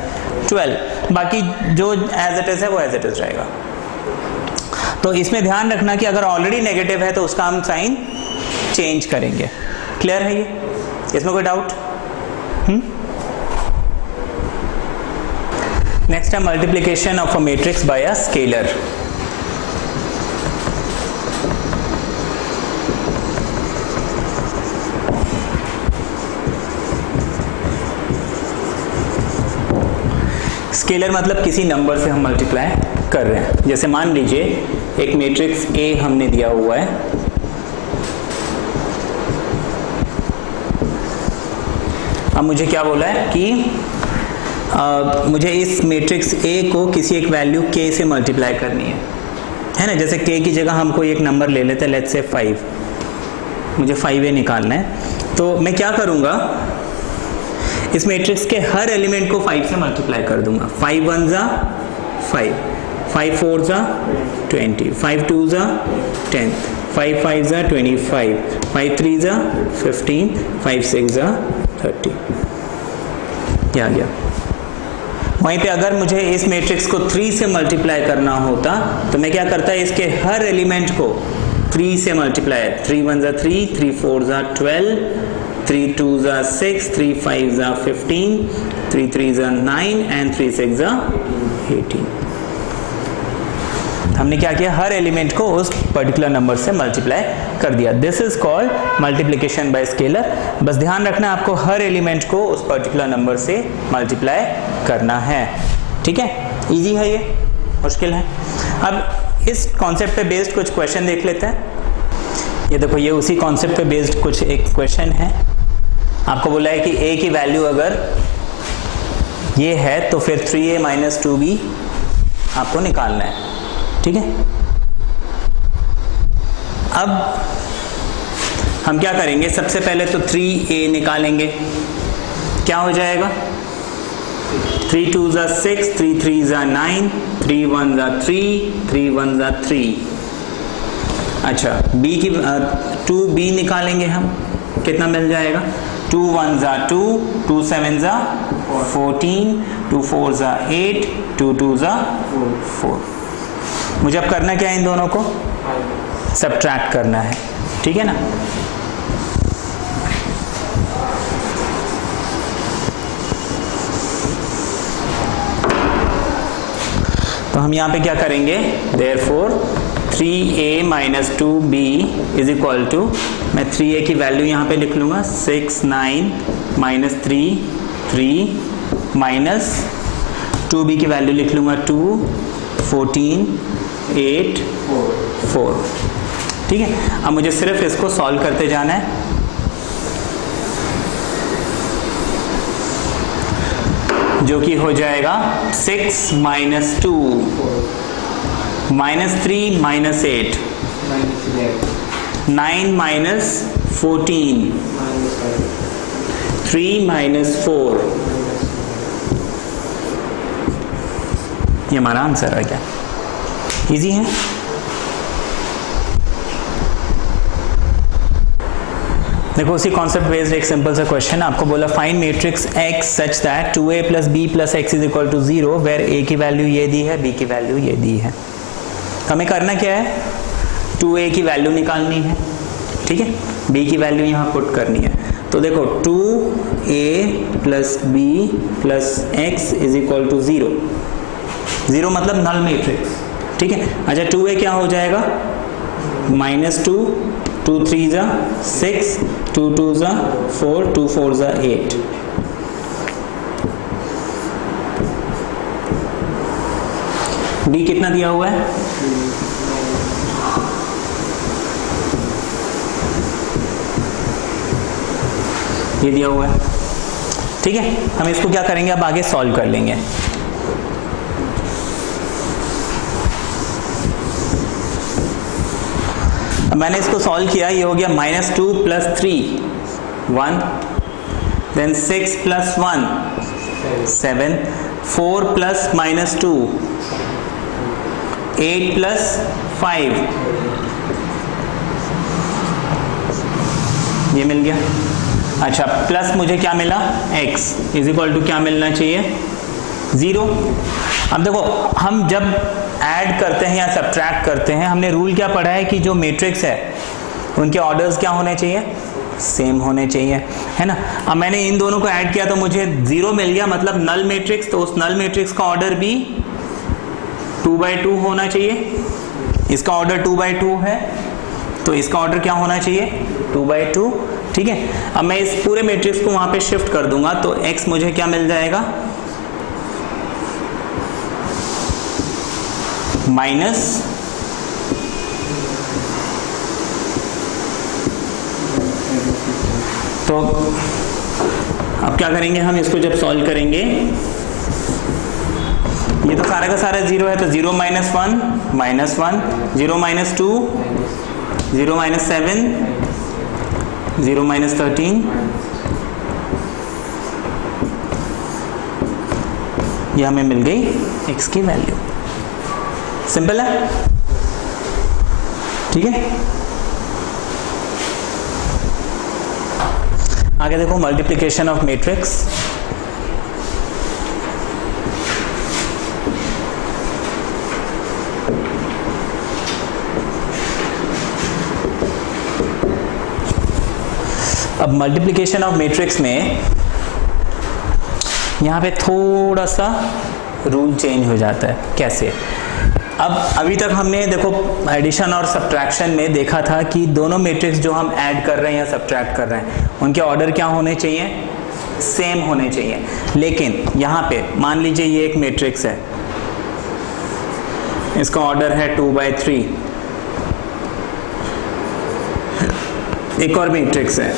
12। बाकी जो एज इट इज है वो एज इट इज रहेगा। तो इसमें ध्यान रखना कि अगर ऑलरेडी नेगेटिव है तो उसका हम साइन चेंज करेंगे। क्लियर है ये, इसमें कोई डाउट? नेक्स्ट है multiplication of a matrix bye a scalar. Scalar मतलब किसी नंबर से हम मल्टीप्लाई कर रहे हैं। जैसे मान लीजिए एक मैट्रिक्स ए हमने दिया हुआ है, अब मुझे क्या बोला है कि मुझे इस मैट्रिक्स ए को किसी एक वैल्यू k से मल्टीप्लाई करनी है ना। जैसे k की जगह हमको एक नंबर ले लेते हैं, लेट्स से 5, मुझे 5a निकालना है। तो मैं क्या करूँगा, इस मैट्रिक्स के हर एलिमेंट को 5 से मल्टीप्लाई कर दूंगा। 5 1 जा 5, 5 4 जा 20, 5 2 जा 10, 5 5 जा 25, 5 3 जा 15, 5 6 जा 30। क्या आ गया। वहीं पे अगर मुझे इस मैट्रिक्स को 3 से मल्टीप्लाई करना होता तो मैं क्या करता, इसके हर एलिमेंट को 3 से मल्टीप्लाई, 3 1 जा 3, 3 4 जा 12, 3 2 जा 6, 3 5 जा 15, 3 3 जा 9 एंड 3 6 जा 18। हमने क्या किया, हर एलिमेंट को उस पर्टिकुलर नंबर से मल्टीप्लाई कर दिया। This is called multiplication bye scalar. बस ध्यान रखना आपको हर एलिमेंट को उस पर्टिकुलर नंबर से मल्टीप्लाई करना है, ठीक है। इजी है, ये मुश्किल है। अब इस कॉन्सेप्ट पे बेस्ड कुछ क्वेश्चन देख लेते हैं। ये देखो, ये उसी कॉन्सेप्ट पे बेस्ड कुछ एक क्वेश्चन है। आपको बोला है कि a की वैल्यू अगर ये है तो फिर 3a माइनस 2b आपको निकालना है, ठीक है। अब हम क्या करेंगे, सबसे पहले तो 3a निकालेंगे। क्या हो जाएगा, 3 2 जा 6, 3 3 जा 9, 3 1 जा 3, 3 1 जा 3। अच्छा, b की 2b निकालेंगे हम, कितना मिल जाएगा, 2 1 जा 2, 2 7 जा 14, 2 4 जा 8, 2 2 जा 4। मुझे अब करना क्या है, इन दोनों को सब्ट्रैक्ट करना है, ठीक है ना। तो हम यहाँ पे क्या करेंगे, therefore 3a minus 2b is equal to, मैं 3a की वैल्यू यहाँ पे लिख लूंगा 6 9 माइनस 3 3 माइनस 2b की वैल्यू लिख लूंगा 2 14 8 4, ठीक है। अब मुझे सिर्फ इसको सॉल्व करते जाना है। जो कि हो जाएगा 6 minus 2 minus 3 minus 8 9 minus 14 3 minus 4। ये हमारा आंसर है। क्या इजी है? देखो उसी कॉन्सेप्ट बेस्ड एक सिंपल सा क्वेश्चन आपको बोला find matrix x such that 2a plus b plus x is equal to 0 where a की वैल्यू ये दी है, b की वैल्यू ये दी है। हमें करना क्या है, 2a की वैल्यू निकालनी है, ठीक है, b की वैल्यू यहाँ पुट करनी है। तो देखो 2a plus b plus x is equal to 0, 0 मतलब नल मैट्रिक्स, ठीक है। अच्छा 2a क्या हो जाएगा, -2, 2 3 जा 6, 2 2 जा 4, 2 4 जा 8। b कितना दिया हुआ है, ये दिया हुआ है, ठीक है। हम इसको क्या करेंगे, अब आगे सॉल्व कर लेंगे। मैंने इसको सॉल्व किया, ये हो गया -2 plus 3 1, then 6 plus 1 7, 4 plus -2 8 plus 5, ये मिल गया। अच्छा प्लस मुझे क्या मिला, x इज इक्वल टू क्या मिलना चाहिए, 0। अब देखो हम जब ऐड करते हैं या सब्ट्रैक्ट करते हैं, हमने रूल क्या पढ़ा है कि जो मैट्रिक्स है उनके ऑर्डर्स क्या होने चाहिए, सेम होने चाहिए, है ना। अब मैंने इन दोनों को ऐड किया तो मुझे 0 मिल गया, मतलब नल मैट्रिक्स, तो उस नल मैट्रिक्स का ऑर्डर भी 2/2 होना चाहिए। इसका ऑर्डर 2/2 है तो इसका ऑर्डर क्या होना चाहिए, 2/2, ठीक है। अब मैं इस पूरे मैट्रिक्स को वहां पे शिफ्ट कर दूंगा तो x मुझे क्या मिल जाएगा, माइनस तो अब क्या करेंगे हम, इसको जब सॉल्व करेंगे, ये तो सारा का सारा 0 है, तो 0 - 1 -1, 0 - 2 0 - 7 0 - 13, ये हमें मिल गई x की वैल्यू। सिंपल है, ठीक है। आगे देखो मल्टीप्लिकेशन ऑफ मैट्रिक्स। अब मल्टीप्लिकेशन ऑफ मैट्रिक्स में यहां पे थोड़ा सा रूल चेंज हो जाता है। कैसे, अब अभी तक हमने देखो एडिशन और सब्ट्रैक्शन में देखा था कि दोनों मैट्रिक्स जो हम ऐड कर रहे हैं या सब्ट्रैक्ट कर रहे हैं उनके ऑर्डर क्या होने चाहिए, सेम होने चाहिए। लेकिन यहाँ पे मान लीजिए ये एक मैट्रिक्स है, इसका ऑर्डर है 2/3, एक और मैट्रिक्स है,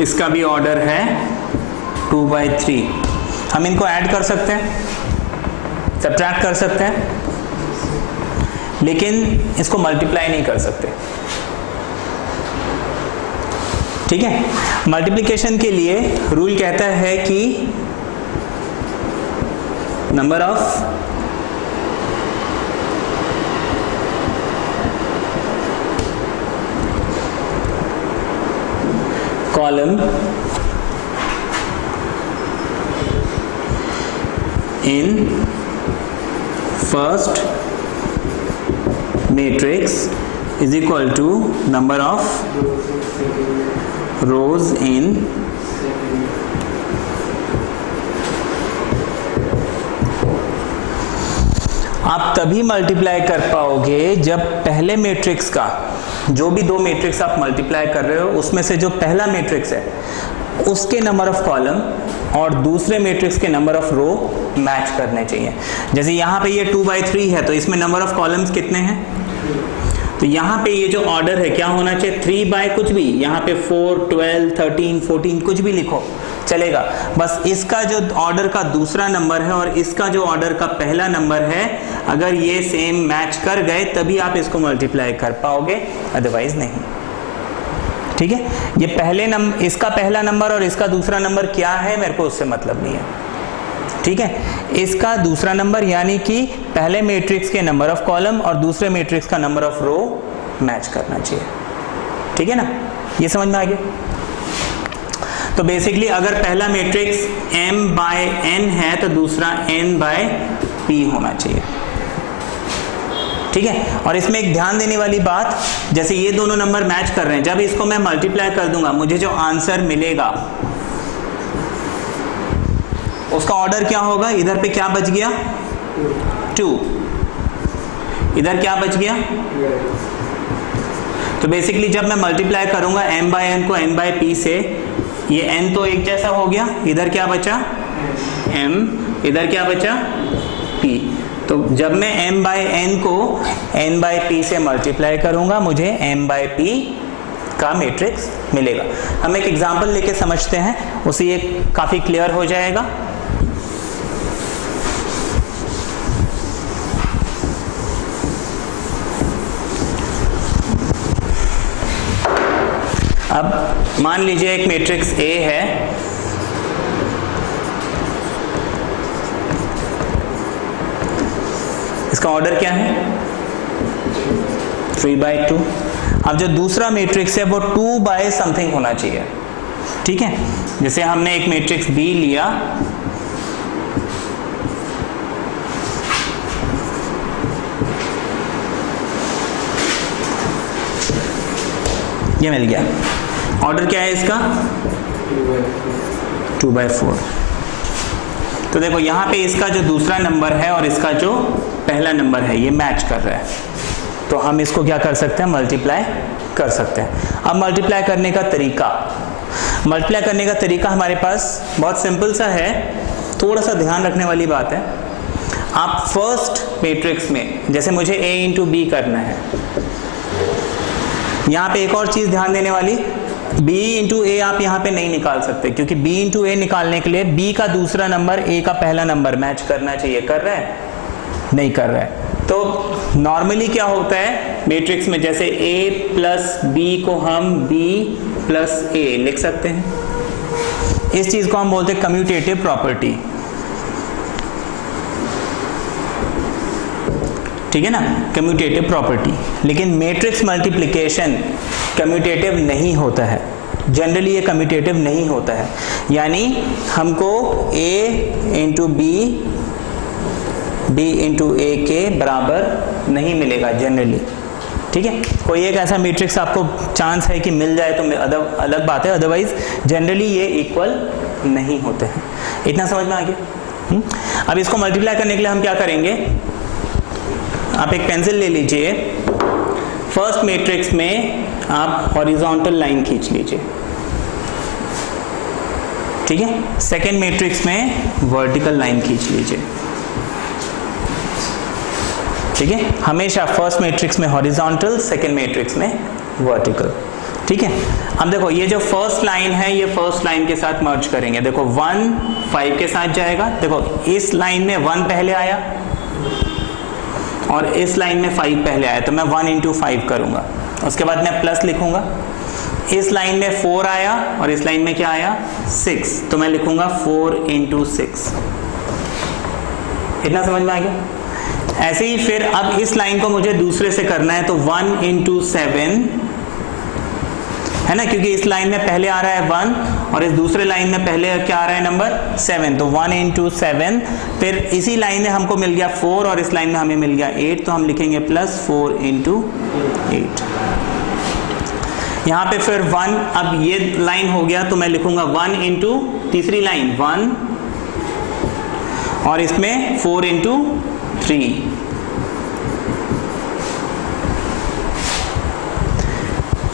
इसका भी ऑर्डर है 2/3। हम इनको ऐड कर सकते हैं, सब्ट्रैक्ट कर सकते हैं, लेकिन इसको मल्टीप्लाई नहीं कर सकते, ठीक है। मल्टीप्लिकेशन के लिए रूल कहता है कि number of column in first matrix is equal to number of rows in आप तभी मल्टीप्लाई कर पाओगे जब पहले मैट्रिक्स का, जो भी दो मैट्रिक्स आप मल्टीप्लाई कर रहे हो उसमें से जो पहला मैट्रिक्स है उसके नंबर ऑफ कॉलम और दूसरे मैट्रिक्स के नंबर ऑफ रो मैच करने चाहिए। जैसे यहाँ पे ये 2/3 है तो इसमें नंबर ऑफ कॉलम्स कितने हैं, तो यहाँ पे ये जो ऑर्डर है क्या होना चाहिए, 3 बाय कुछ भी, यहाँ पे 4, 12, 13, 14 कुछ भी लिखो, चलेगा। बस इसका जो ऑर्डर का दूसरा नंबर है और इसका जो ऑर्डर का पहला नंबर है, अगर ये सेम मैच कर गए तभी आप इसको मल्टीप्लाई कर पाओगे, अदरवाइज नहीं। ठीक है, ये पहले नंबर, इसका पहला नंबर और इसका दूसरा नंबर क्या है मेरे को उससे मतलब नहीं है। ठीक है, इसका दूसरा नंबर यानी कि पहले मैट्रिक्स के नंबर ऑफ कॉलम और दूसरे मैट्रिक्स का नंबर ऑफ रो मैच करना चाहिए। ठीक है ना, ये समझ में आ गया। तो बेसिकली अगर पहला मैट्रिक्स m बाय n है तो दूसरा n बाय p होना चाहिए। ठीक है, और इसमें एक ध्यान देने वाली बात, जैसे ये दोनों नंबर मैच कर रहे हैं, जब इसको मैं मल्टीप्लाई कर दूंगा मुझे जो आंसर मिलेगा उसका ऑर्डर क्या होगा, इधर पे क्या बच गया 2, इधर क्या बच गया। तो बेसिकली जब मैं मल्टीप्लाई करूंगा m बाय n को n बाय p से, ये n तो एक जैसा हो गया, इधर क्या बचा m, इधर क्या बचा p। तो जब मैं m बाय n को n बाय p से मल्टीप्लाई करूंगा मुझे m बाय p का मैट्रिक्स मिलेगा। हम एक एग्जांपल लेके समझते हैं, उसे ये काफी क्लियर हो जाएगा। अब मान लीजिए एक मैट्रिक्स A है, इसका ऑर्डर क्या है 3/2। अब जो दूसरा मैट्रिक्स है वो 2 बाय समथिंग होना चाहिए। ठीक है, जैसे हमने एक मैट्रिक्स B लिया, ये मिल गया, ऑर्डर क्या है इसका 2/4। तो देखो यहां पे इसका जो दूसरा नंबर है और इसका जो पहला नंबर है ये मैच कर रहा है, तो हम इसको क्या कर सकते हैं मल्टीप्लाई कर सकते हैं। अब मल्टीप्लाई करने का तरीका हमारे पास बहुत सिंपल सा है, थोड़ा सा ध्यान रखने वाली बात है। आप फर्स्ट मैट्रिक्स में, जैसे मुझे a इंटू बी करना है, यहाँ पे एक और चीज ध्यान देने वाली, b इंटू ए आप यहाँ पे नहीं निकाल सकते, क्योंकि b इंटू ए निकालने के लिए b का दूसरा नंबर a का पहला नंबर मैच करना चाहिए। कर रहा है? नहीं कर रहा है। तो नॉर्मली क्या होता है मैट्रिक्स में, जैसे a प्लस बी को हम b प्लस a लिख सकते हैं। इस चीज को हम बोलते हैं कम्यूटेटिव प्रॉपर्टी। ठीक है ना, कम्यूटेटिव प्रॉपर्टी। लेकिन मैट्रिक्स मल्टीप्लिकेशन कम्यूटेटिव नहीं होता है, जनरली ये कम्यूटेटिव नहीं होता है, यानी हमको a into B b into A के बराबर नहीं मिलेगा जनरली। ठीक है, कोई एक ऐसा मैट्रिक्स आपको चांस है कि मिल जाए तो अलग बात है, अदरवाइज जनरली ये इक्वल नहीं होते हैं। इतना समझ में आ गया। अब इसको मल्टीप्लाई करने के लिए हम क्या करेंगे, आप एक पेंसिल ले लीजिए, फर्स्ट मैट्रिक्स में आप हॉरिजॉन्टल लाइन खींच लीजिए। ठीक है, सेकेंड मैट्रिक्स में वर्टिकल लाइन खींच लीजिए। ठीक है, हमेशा फर्स्ट मैट्रिक्स में हॉरिजॉन्टल, सेकेंड मैट्रिक्स में वर्टिकल। ठीक है, अब देखो ये जो फर्स्ट लाइन है ये फर्स्ट लाइन के साथ मर्ज करेंगे। देखो 1 5 के साथ जाएगा। देखो इस लाइन में 1 पहले आया और इस लाइन में 5 पहले आया, तो मैं 1 इंटू 5 करूंगा, उसके बाद मैं प्लस लिखूंगा। इस लाइन में 4 आया और इस लाइन में क्या आया 6, तो मैं लिखूंगा 4 इंटू 6। इतना समझ में आ गया। ऐसे ही फिर अब इस लाइन को मुझे दूसरे से करना है, तो 1 इंटू 7 है ना, क्योंकि इस लाइन में पहले आ रहा है 1 और इस दूसरे लाइन में पहले क्या आ रहा है नंबर 7, तो 1 इंटू 7। फिर इसी लाइन में हमको मिल गया 4 और इस लाइन में हमें मिल गया 8, तो हम लिखेंगे प्लस 4 इंटू 8। यहाँ पे फिर 1, अब ये लाइन हो गया तो मैं लिखूंगा 1 इंटू तीसरी लाइन 1 और इसमें 4 इंटू 3।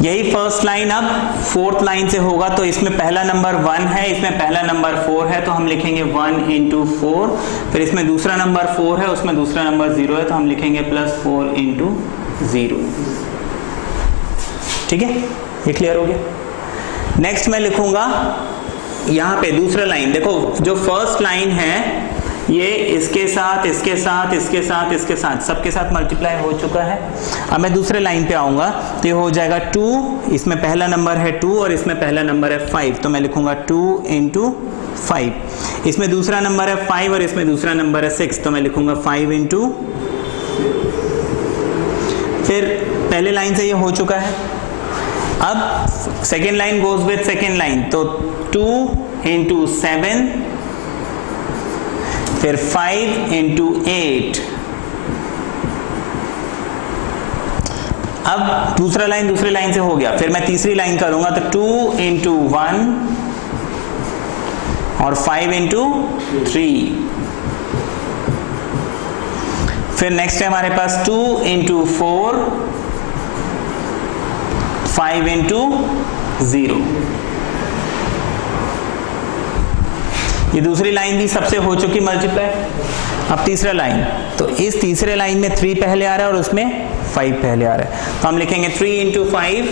यही फर्स्ट लाइन अब फोर्थ लाइन से होगा, तो इसमें पहला नंबर 1 है, इसमें पहला नंबर 4 है, तो हम लिखेंगे 1 इंटू 4। फिर इसमें दूसरा नंबर 4 है, उसमें दूसरा नंबर 0 है, तो हम लिखेंगे प्लस 4 इंटू 0। ठीक है, ये क्लियर हो गया। नेक्स्ट मैं लिखूंगा यहाँ पे दूसरा लाइन देखो, जो फर्स्ट लाइन है ये इसके साथ इसके साथ इसके साथ इसके साथ सबके साथ मल्टीप्लाई हो चुका है। अब मैं दूसरे लाइन पे आऊंगा तो ये हो जाएगा 2, इसमें पहला नंबर है 2 और इसमें पहला नंबर है 5, तो मैं लिखूंगा 2 into 5। इसमें दूसरा नंबर है 5 और इसमें दूसरा नंबर है 6, तो मैं लिखूंगा 5 into। फिर पहले लाइन से ये हो चुका है। अब second line goes with second line, तो 2 into 7, फिर 5 into 8। अब दूसरा लाइन दूसरी लाइन से हो गया, फिर मैं तीसरी लाइन करूंगा तो 2 into 1 और 5 into 3। फिर नेक्स्ट है हमारे पास 2 into 4, 5 into 0। ये दूसरी लाइन भी सबसे हो चुकी मल्टीप्लाई। अब तीसरा लाइन, तो इस तीसरे लाइन में 3 पहले आ रहा है और उसमें 5 पहले आ रहा है, तो हम लिखेंगे 3 into 5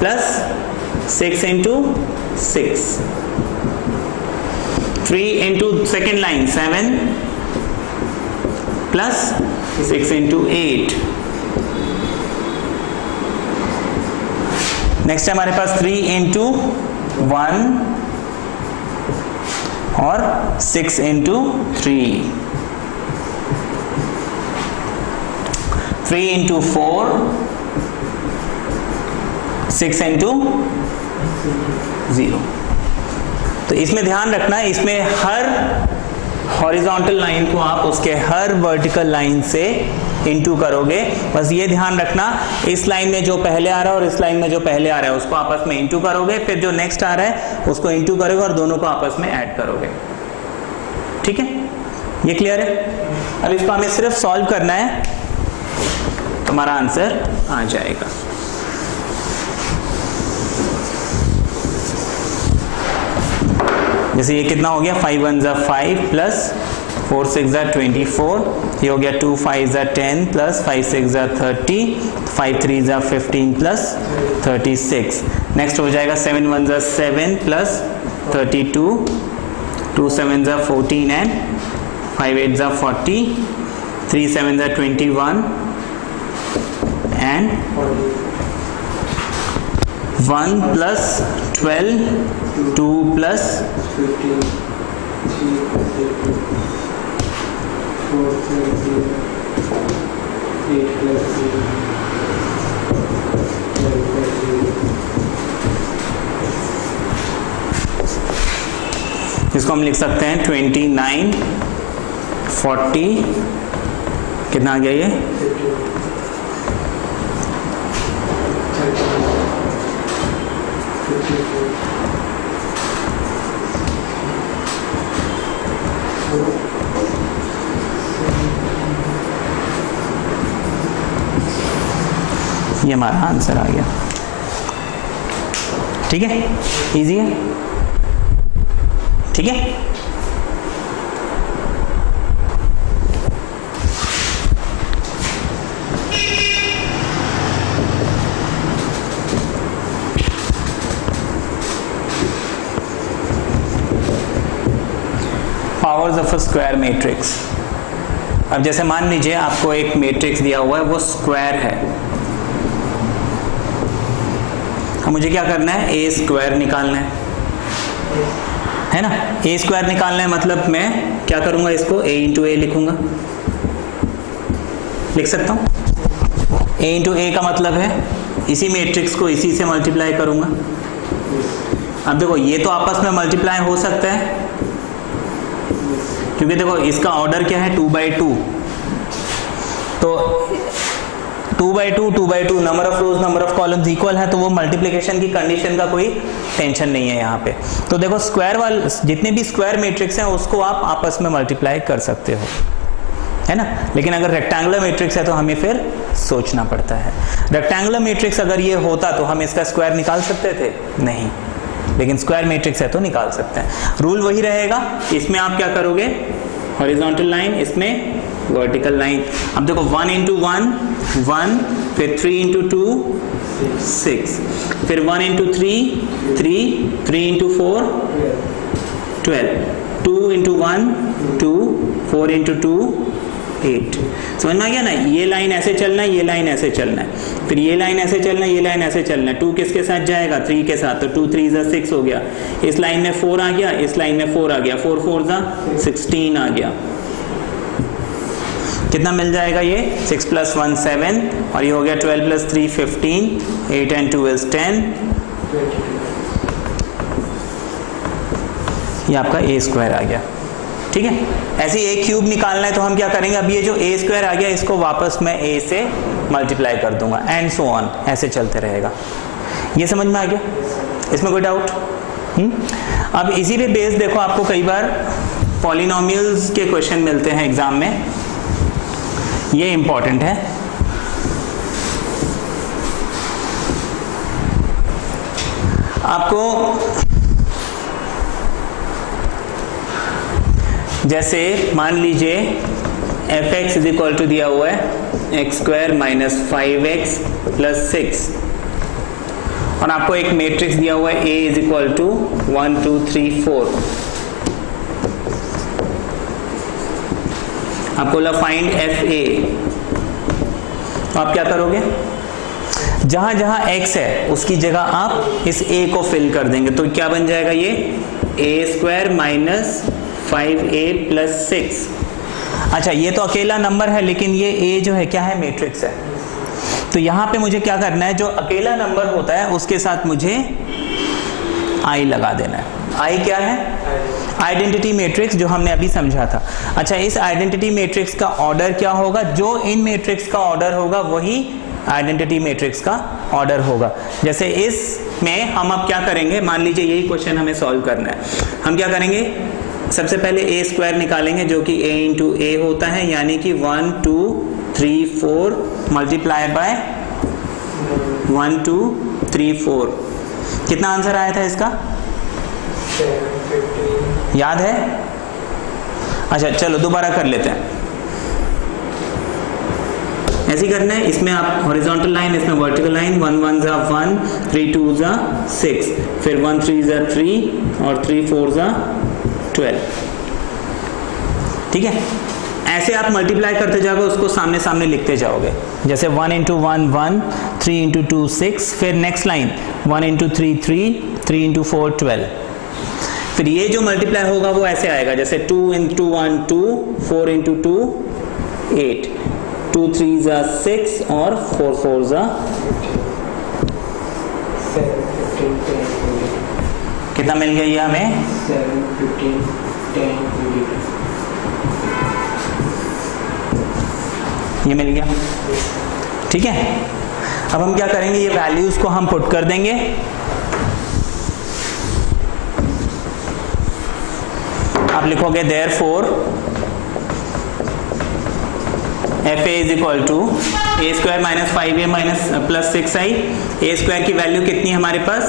plus 6 into 6। 3 into second line 7 plus 6 into 8। Next है हमारे पास 3 into 1 और 6 into 3, 3 into 4, 6 into 0। तो इसमें ध्यान रखना, इसमें हर हॉरिजॉन्टल लाइन को आप उसके हर वर्टिकल लाइन से इंटू करोगे। बस ये ध्यान रखना, इस लाइन में जो पहले आ रहा है और इस लाइन में जो पहले आ रहा है उसको आपस में इंटू करोगे, फिर जो नेक्स्ट आ रहा है उसको इंटू करोगे और दोनों को आपस में ऐड करोगे। ठीक है, ये क्लियर है? अब इसको हमें सिर्फ सॉल्व करना है, तुम्हारा आंसर आ जाएगा। जैसे ये कितना हो गया, 5 1 = 5 प्लस 4 6 = 24, ये हो गया 2 5 = 10 प्लस 5 6 = 30, 5 3 = 15 प्लस 36। नेक्स्ट हो जाएगा 7 1 = 7 plus 32, 2 7 = 14 and 5 8 = 40, 3 7 = 21 and 1 plus 12, 2 plus 15, 3 + 4 + 0, 8 + 0, 12 + 0। इसको हम लिख सकते हैं 29 40, कितना आ गया ये, 54। ये हमारा आंसर आ गया। ठीक है, इजी है। ठीक है, powers of a square matrix. अब जैसे मान लीजिए आपको एक मैट्रिक्स दिया हुआ है, वो स्क्वायर है। अब मुझे क्या करना है, ए स्क्वायर निकालना है ना। ए स्क्वायर निकालना है मतलब मैं क्या करूंगा, इसको a इंटू ए लिखूंगा, लिख सकता हूं। a इंटू ए का मतलब है इसी मैट्रिक्स को इसी से मल्टीप्लाई करूंगा। अब देखो ये तो आपस में मल्टीप्लाई हो सकता है, क्योंकि देखो इसका ऑर्डर क्या है 2/2, तो 2/2 2/2 number of rose number of columns equal है, तो वो मल्टीप्लिकेशन की कंडीशन का कोई टेंशन नहीं है यहाँ पे। तो देखो स्क्वायर वाले जितने भी स्क्वायर मैट्रिक्स हैं उसको आप आपस में मल्टीप्लाई कर सकते हो, है ना। लेकिन अगर रेक्टेंगुलर मैट्रिक्स है तो हमें फिर सोचना पड़ता है। रेक्टेंगुलर मैट्रिक्स अगर ये होता तो हम इसका स्क्वायर निकाल सकते थे, नहीं, लेकिन स्क्वायर मैट्रिक्स है तो निकाल सकते हैं। रूल वही रहेगा, इसमें आप क्या करोगे, हॉरिजॉन्टल लाइन, इसमें वर्टिकल लाइन। अब देखो 1 into 1 1, फिर 3 into 2 6, फिर 1 इंटू 3 3, 3 इंटू 4 12, 2 इंटू 1 2, 4 इंटू 2 8। समझ में आ गया ना? ये लाइन ऐसे चलना है, ये लाइन ऐसे चलना है, फिर ये लाइन ऐसे चलना है, ये लाइन ऐसे चलना है। 2 किसके साथ जाएगा? 3 के साथ, तो 2 3 = 6 हो गया। इस लाइन में 4 आ गया, इस लाइन में 4 आ गया, 4 4 = 16 आ गया। कितना मिल जाएगा ये? 6 + 1 7, और ये हो गया 12 + 3 15, 8 and 2 is 10। ये आपका a² आ गया। ठीक है, ऐसे a³ निकालना है तो हम क्या करेंगे? अब ये जो a² आ गया इसको वापस मैं a से मल्टीप्लाई कर दूंगा, एंड सो ऑन, ऐसे चलते रहेगा। ये समझ में आ गया? इसमें कोई डाउट? अब इसी पे बेस देखो, आपको कई बार पॉलिनोमियल्स के क्वेश्चन मिलते हैं एग्जाम में, ये इंपॉर्टेंट है। आपको जैसे मान लीजिए f(x) = दिया हुआ है x² - 5x + 6, और आपको एक मैट्रिक्स दिया हुआ है a = 1 2 3 4। आपको बोला फाइंड fa, तो आप क्या करोगे? जहां जहां x है उसकी जगह आप इस a को फिल कर देंगे, तो क्या बन जाएगा? ये a² - 5a + 6। अच्छा, ये तो अकेला नंबर है, लेकिन ये a जो है क्या है? मैट्रिक्स है। तो यहां पे मुझे क्या करना है? जो अकेला नंबर होता है उसके साथ मुझे i लगा देना है। i क्या है? आइडेंटिटी मैट्रिक्स, जो हमने अभी समझा था। अच्छा, इस आइडेंटिटी मैट्रिक्स का ऑर्डर क्या होगा? जो इन मैट्रिक्स का ऑर्डर होगा वही आइडेंटिटी मैट्रिक्स का ऑर्डर होगा। जैसे इसमें हम अब क्या करेंगे? मान लीजिए यही क्वेश्चन हमें सॉल्व करना है। हम क्या करेंगे? सबसे पहले a² निकालेंगे, जो कि a इंटू a होता है, यानी कि 1 2 3 4 मल्टीप्लाई बाय 1 2 3 4। कितना आंसर आया था इसका? 7 याद है? अच्छा चलो दोबारा कर लेते हैं। ऐसे ही करना है। इसमें आप हॉरिजॉन्टल लाइन, इसमें वर्टिकल लाइन। 1 1 = 1, 3 2 = 6, फिर 1 3 = 3 और 3 4 = 12। ठीक है, ऐसे आप मल्टीप्लाई करते जाओगे, उसको सामने सामने लिखते जाओगे। जैसे 1 × 1 1, 3 × 2 6, फिर नेक्स्ट लाइन 1 × 3 3, 3 × 4 12। फिर ये जो मल्टीप्लाई होगा वो ऐसे आएगा, जैसे 2 × 1 2, 4 × 2 8, 2 3 = 6 और 4 4 = 7 15 10 कितना मिल गया ये हमें? 7 15 10 22। ये मिल गया। ठीक है, अब हम क्या करेंगे? ये वैल्यूज को हम पुट कर देंगे। आप लिखोगे therefore fa = a² - 5a + 6i। a² की वैल्यू कितनी है हमारे पास?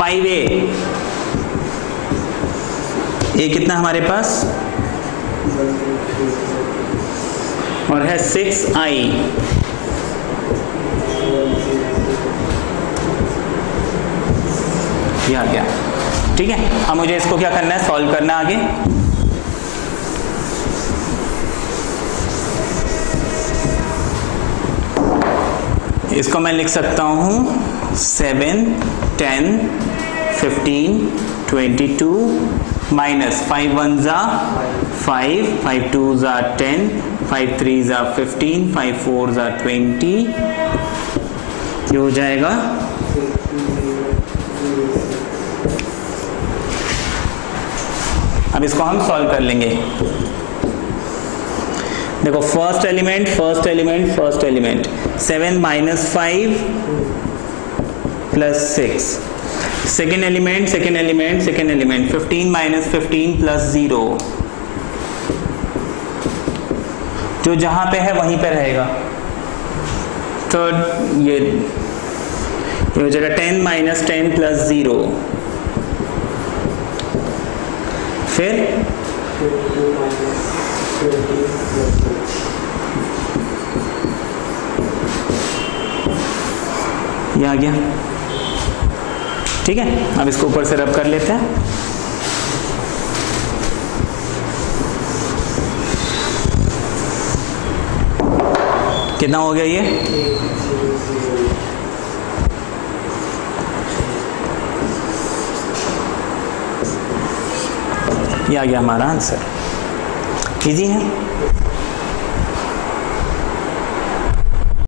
5a। a कितना हमारे पास? और है 6i। ये आ गया। ठीक है, अब मुझे इसको क्या करना है? सॉल्व करना है आगे। इसको मैं लिख सकता हूं 7 10 15 22 माइनस 5 1 = 5, 5 2 = 10, 5 3 = 15, 5 4 = 20। ये हो जाएगा अब इसको हम सॉल्व कर लेंगे। देखो फर्स्ट एलिमेंट 7 - 5 + 6। Second element 15 - 15 + 0। जो जहां पे है वहीं पे रहेगा। थर्ड ये हो जाएगा 10 - 10 + 0। फिर 20 ये आ गया। ठीक है, अब इसको ऊपर से रब कर लेते हैं। कितना हो गया ये? ये आ गया हमारा आंसर। इजी है।